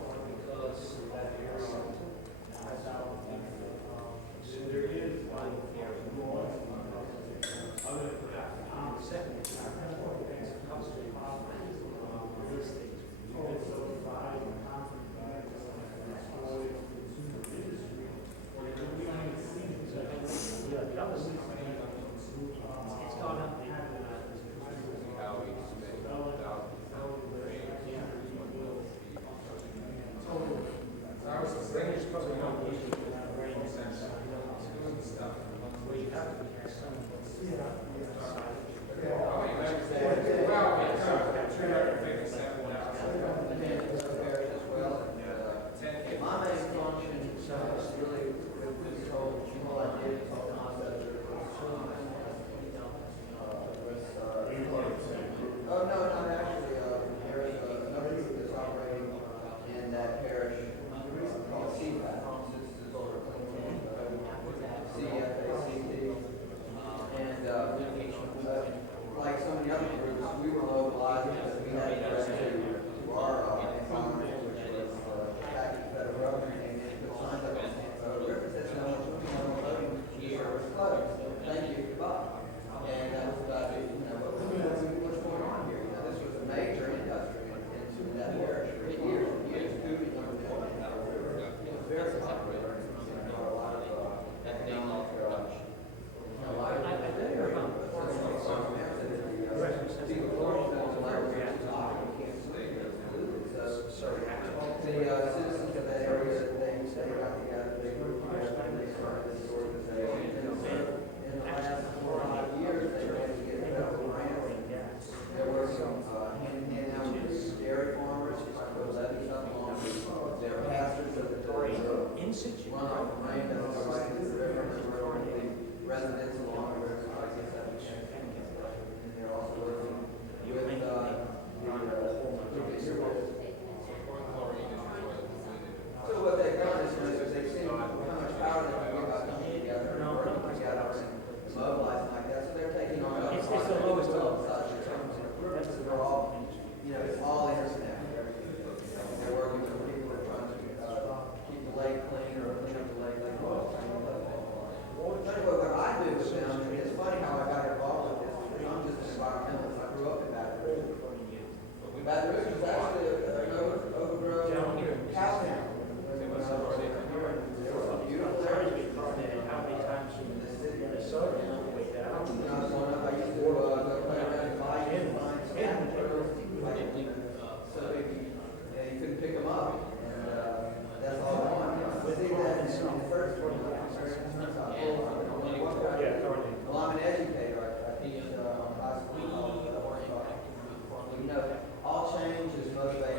All change is motivated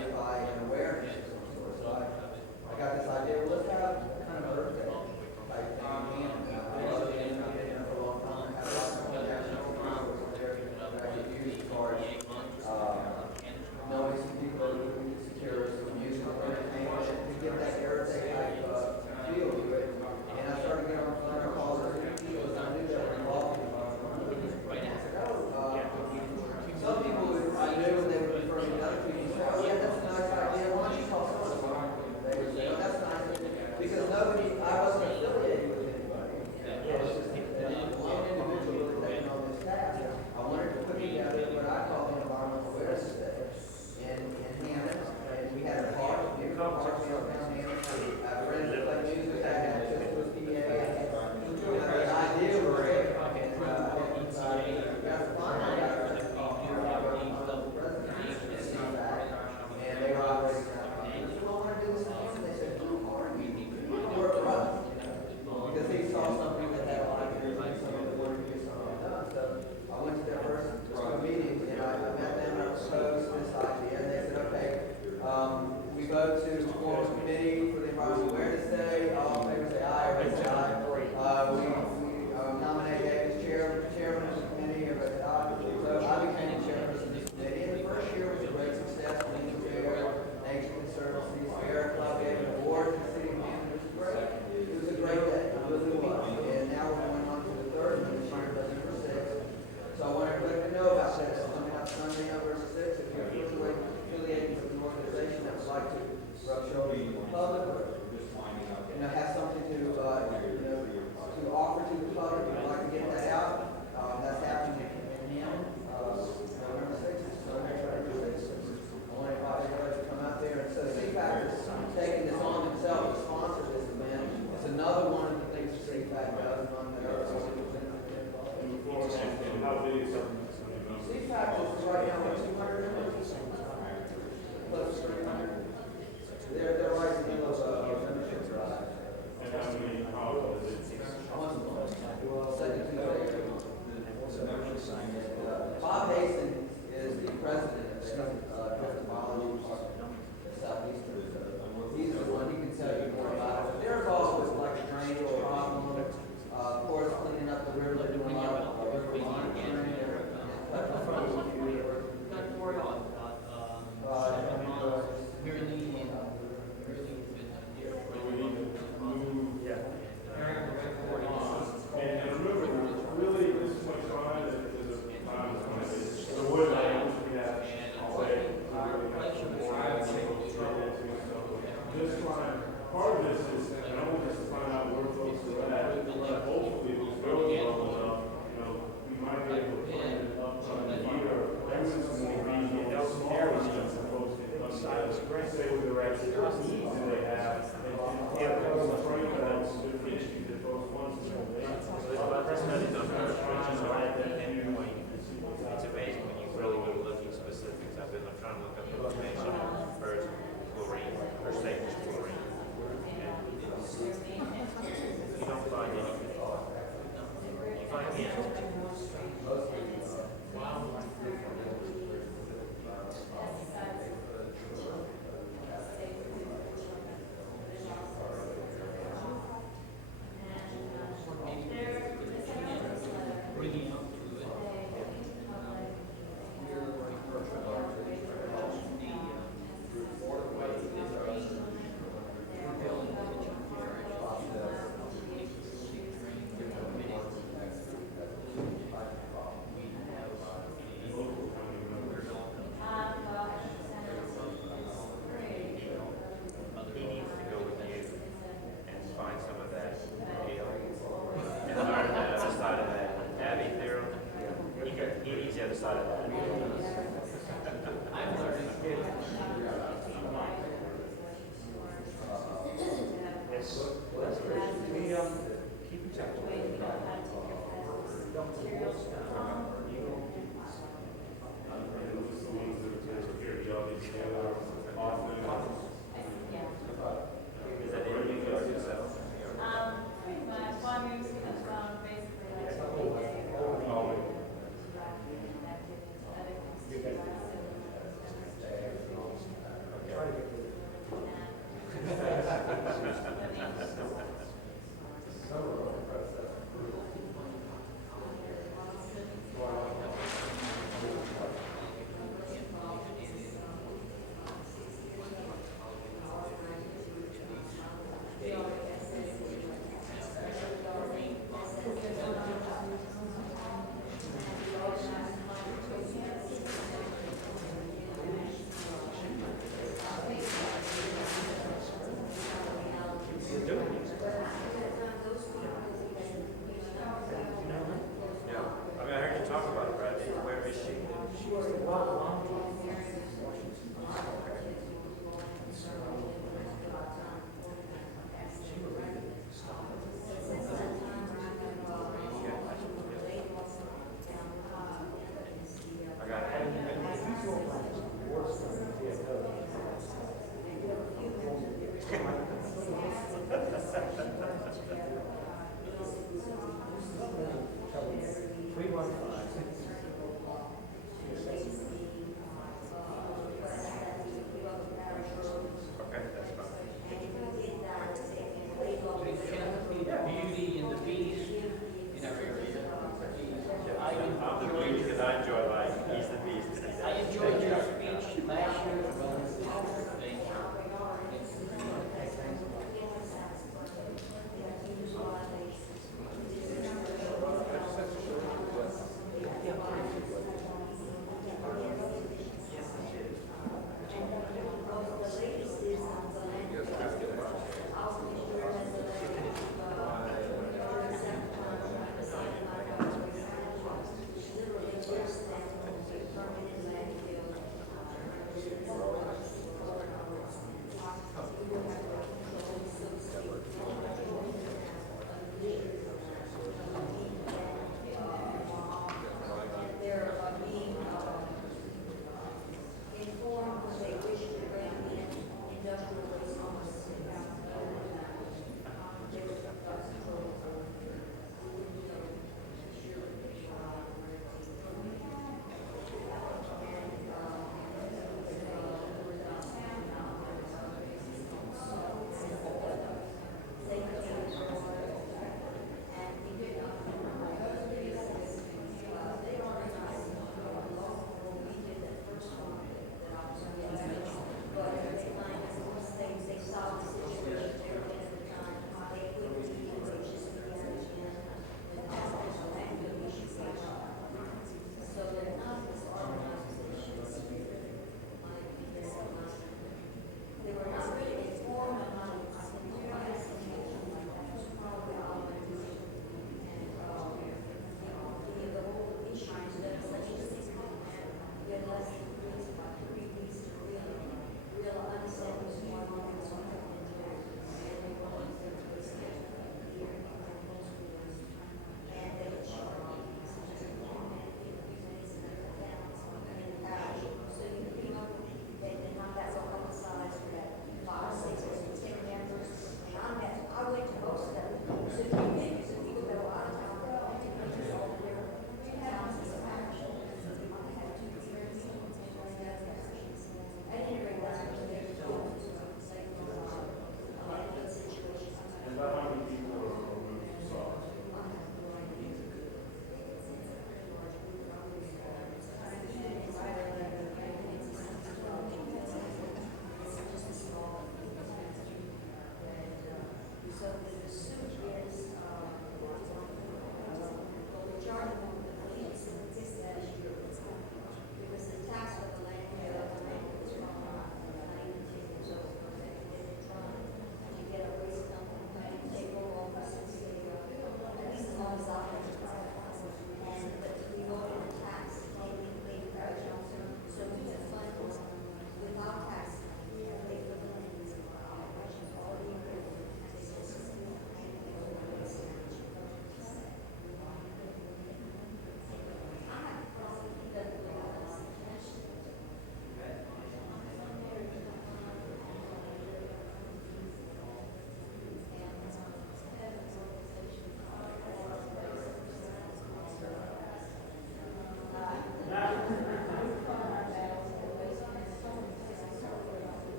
cryptobiology department, southeastern. He's the one, he can tell you more about it. They're involved with like a drainage problem, of course, cleaning up the river, doing a lot of river monitoring. And remember, really, this is what's fine, is a time is when it's the wood language we have already. Just trying, part of this is, and I want us to find out where folks are at, but hopefully, if it's really well enough, we might be able to plan it up from the year, everyone's more regional, smaller stuff, and folks can come together, say what their actual needs that they have, and train them on different issues that folks want to know. It's amazing when you really go looking specifics. I'm trying to look up information on birds, chlorine, or sagebrush chlorine. You don't find anything. You find ants.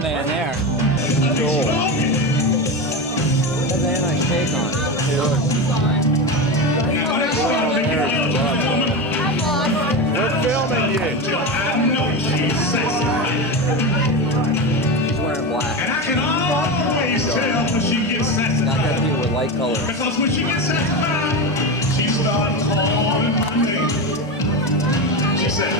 man there. Cool. Has a nice take on it. We're filming you. She's wearing black. And I can always tell when she gets satisfied. Not that people with light colors. Because when she gets satisfied, she starts calling my name. She said,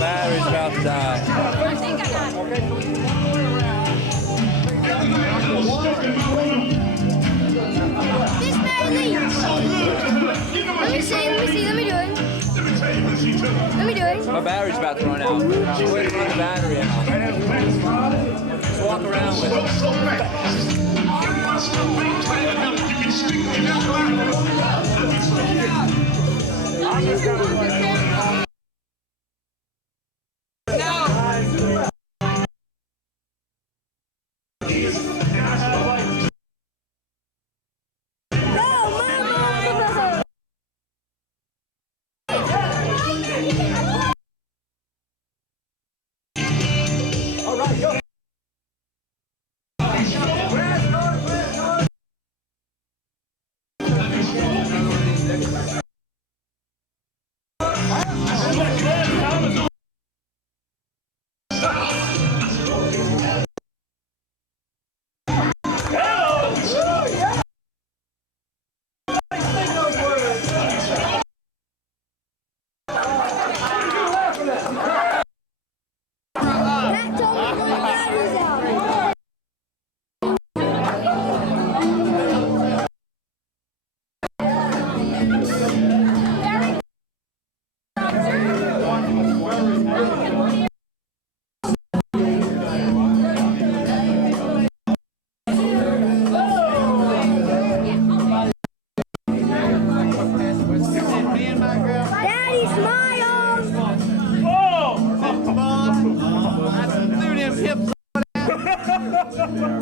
Battery's about to die. I think I got it. This Mary Lee. Let me see, let me do it. Let me do it. My battery's about to run out. She's waiting to run the battery out. Just walk around with it. I'm just gonna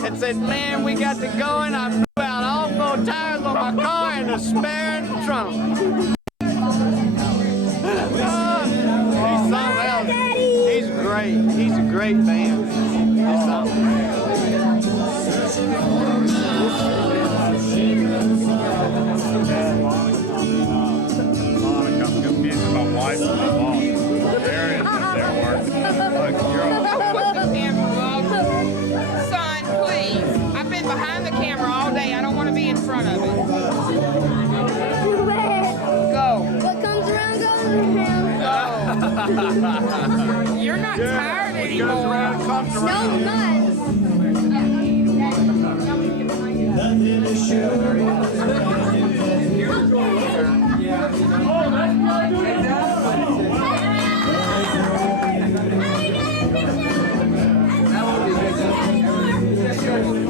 and said, man, we got to go, and I blew out all 4 tires on my car and a spare in the trunk. He's something else. He's great. He's a great man. He's something. My wife and my mom. Aaron is there working. Son, please. I've been behind the camera all day. I don't want to be in front of it. Go. What comes around goes around. Go. You're not tired anymore. No, I'm not.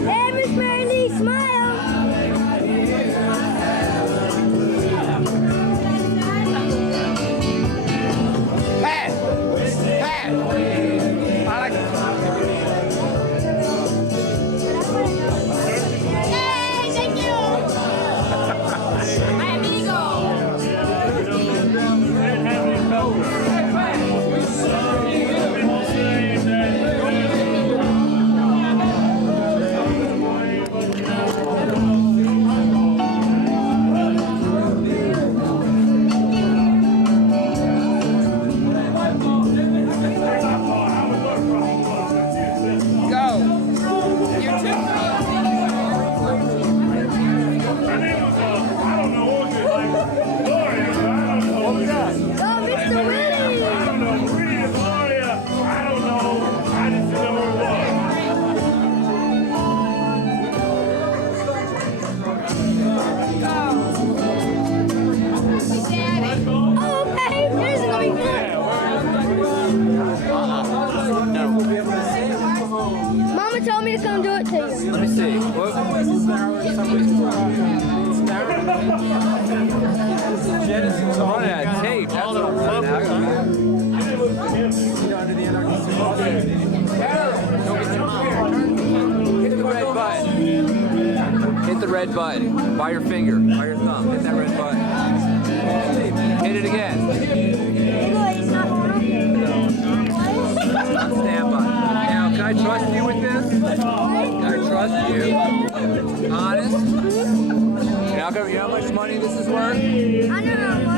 Hey, Miss Mary Lee, smile. Pat! Pat! I like Hey, thank you. My amigo. Mama told me to come do it to you. Let me see. What? Genesis on that tape. That's what I'm running out. Hit the red button. Hit the red button. By your finger. By your thumb. Hit that red button. Hit it again. Look, it's not going up. I trust you with this? Can I trust you? Honest? And how come you know how much money this is worth? I don't know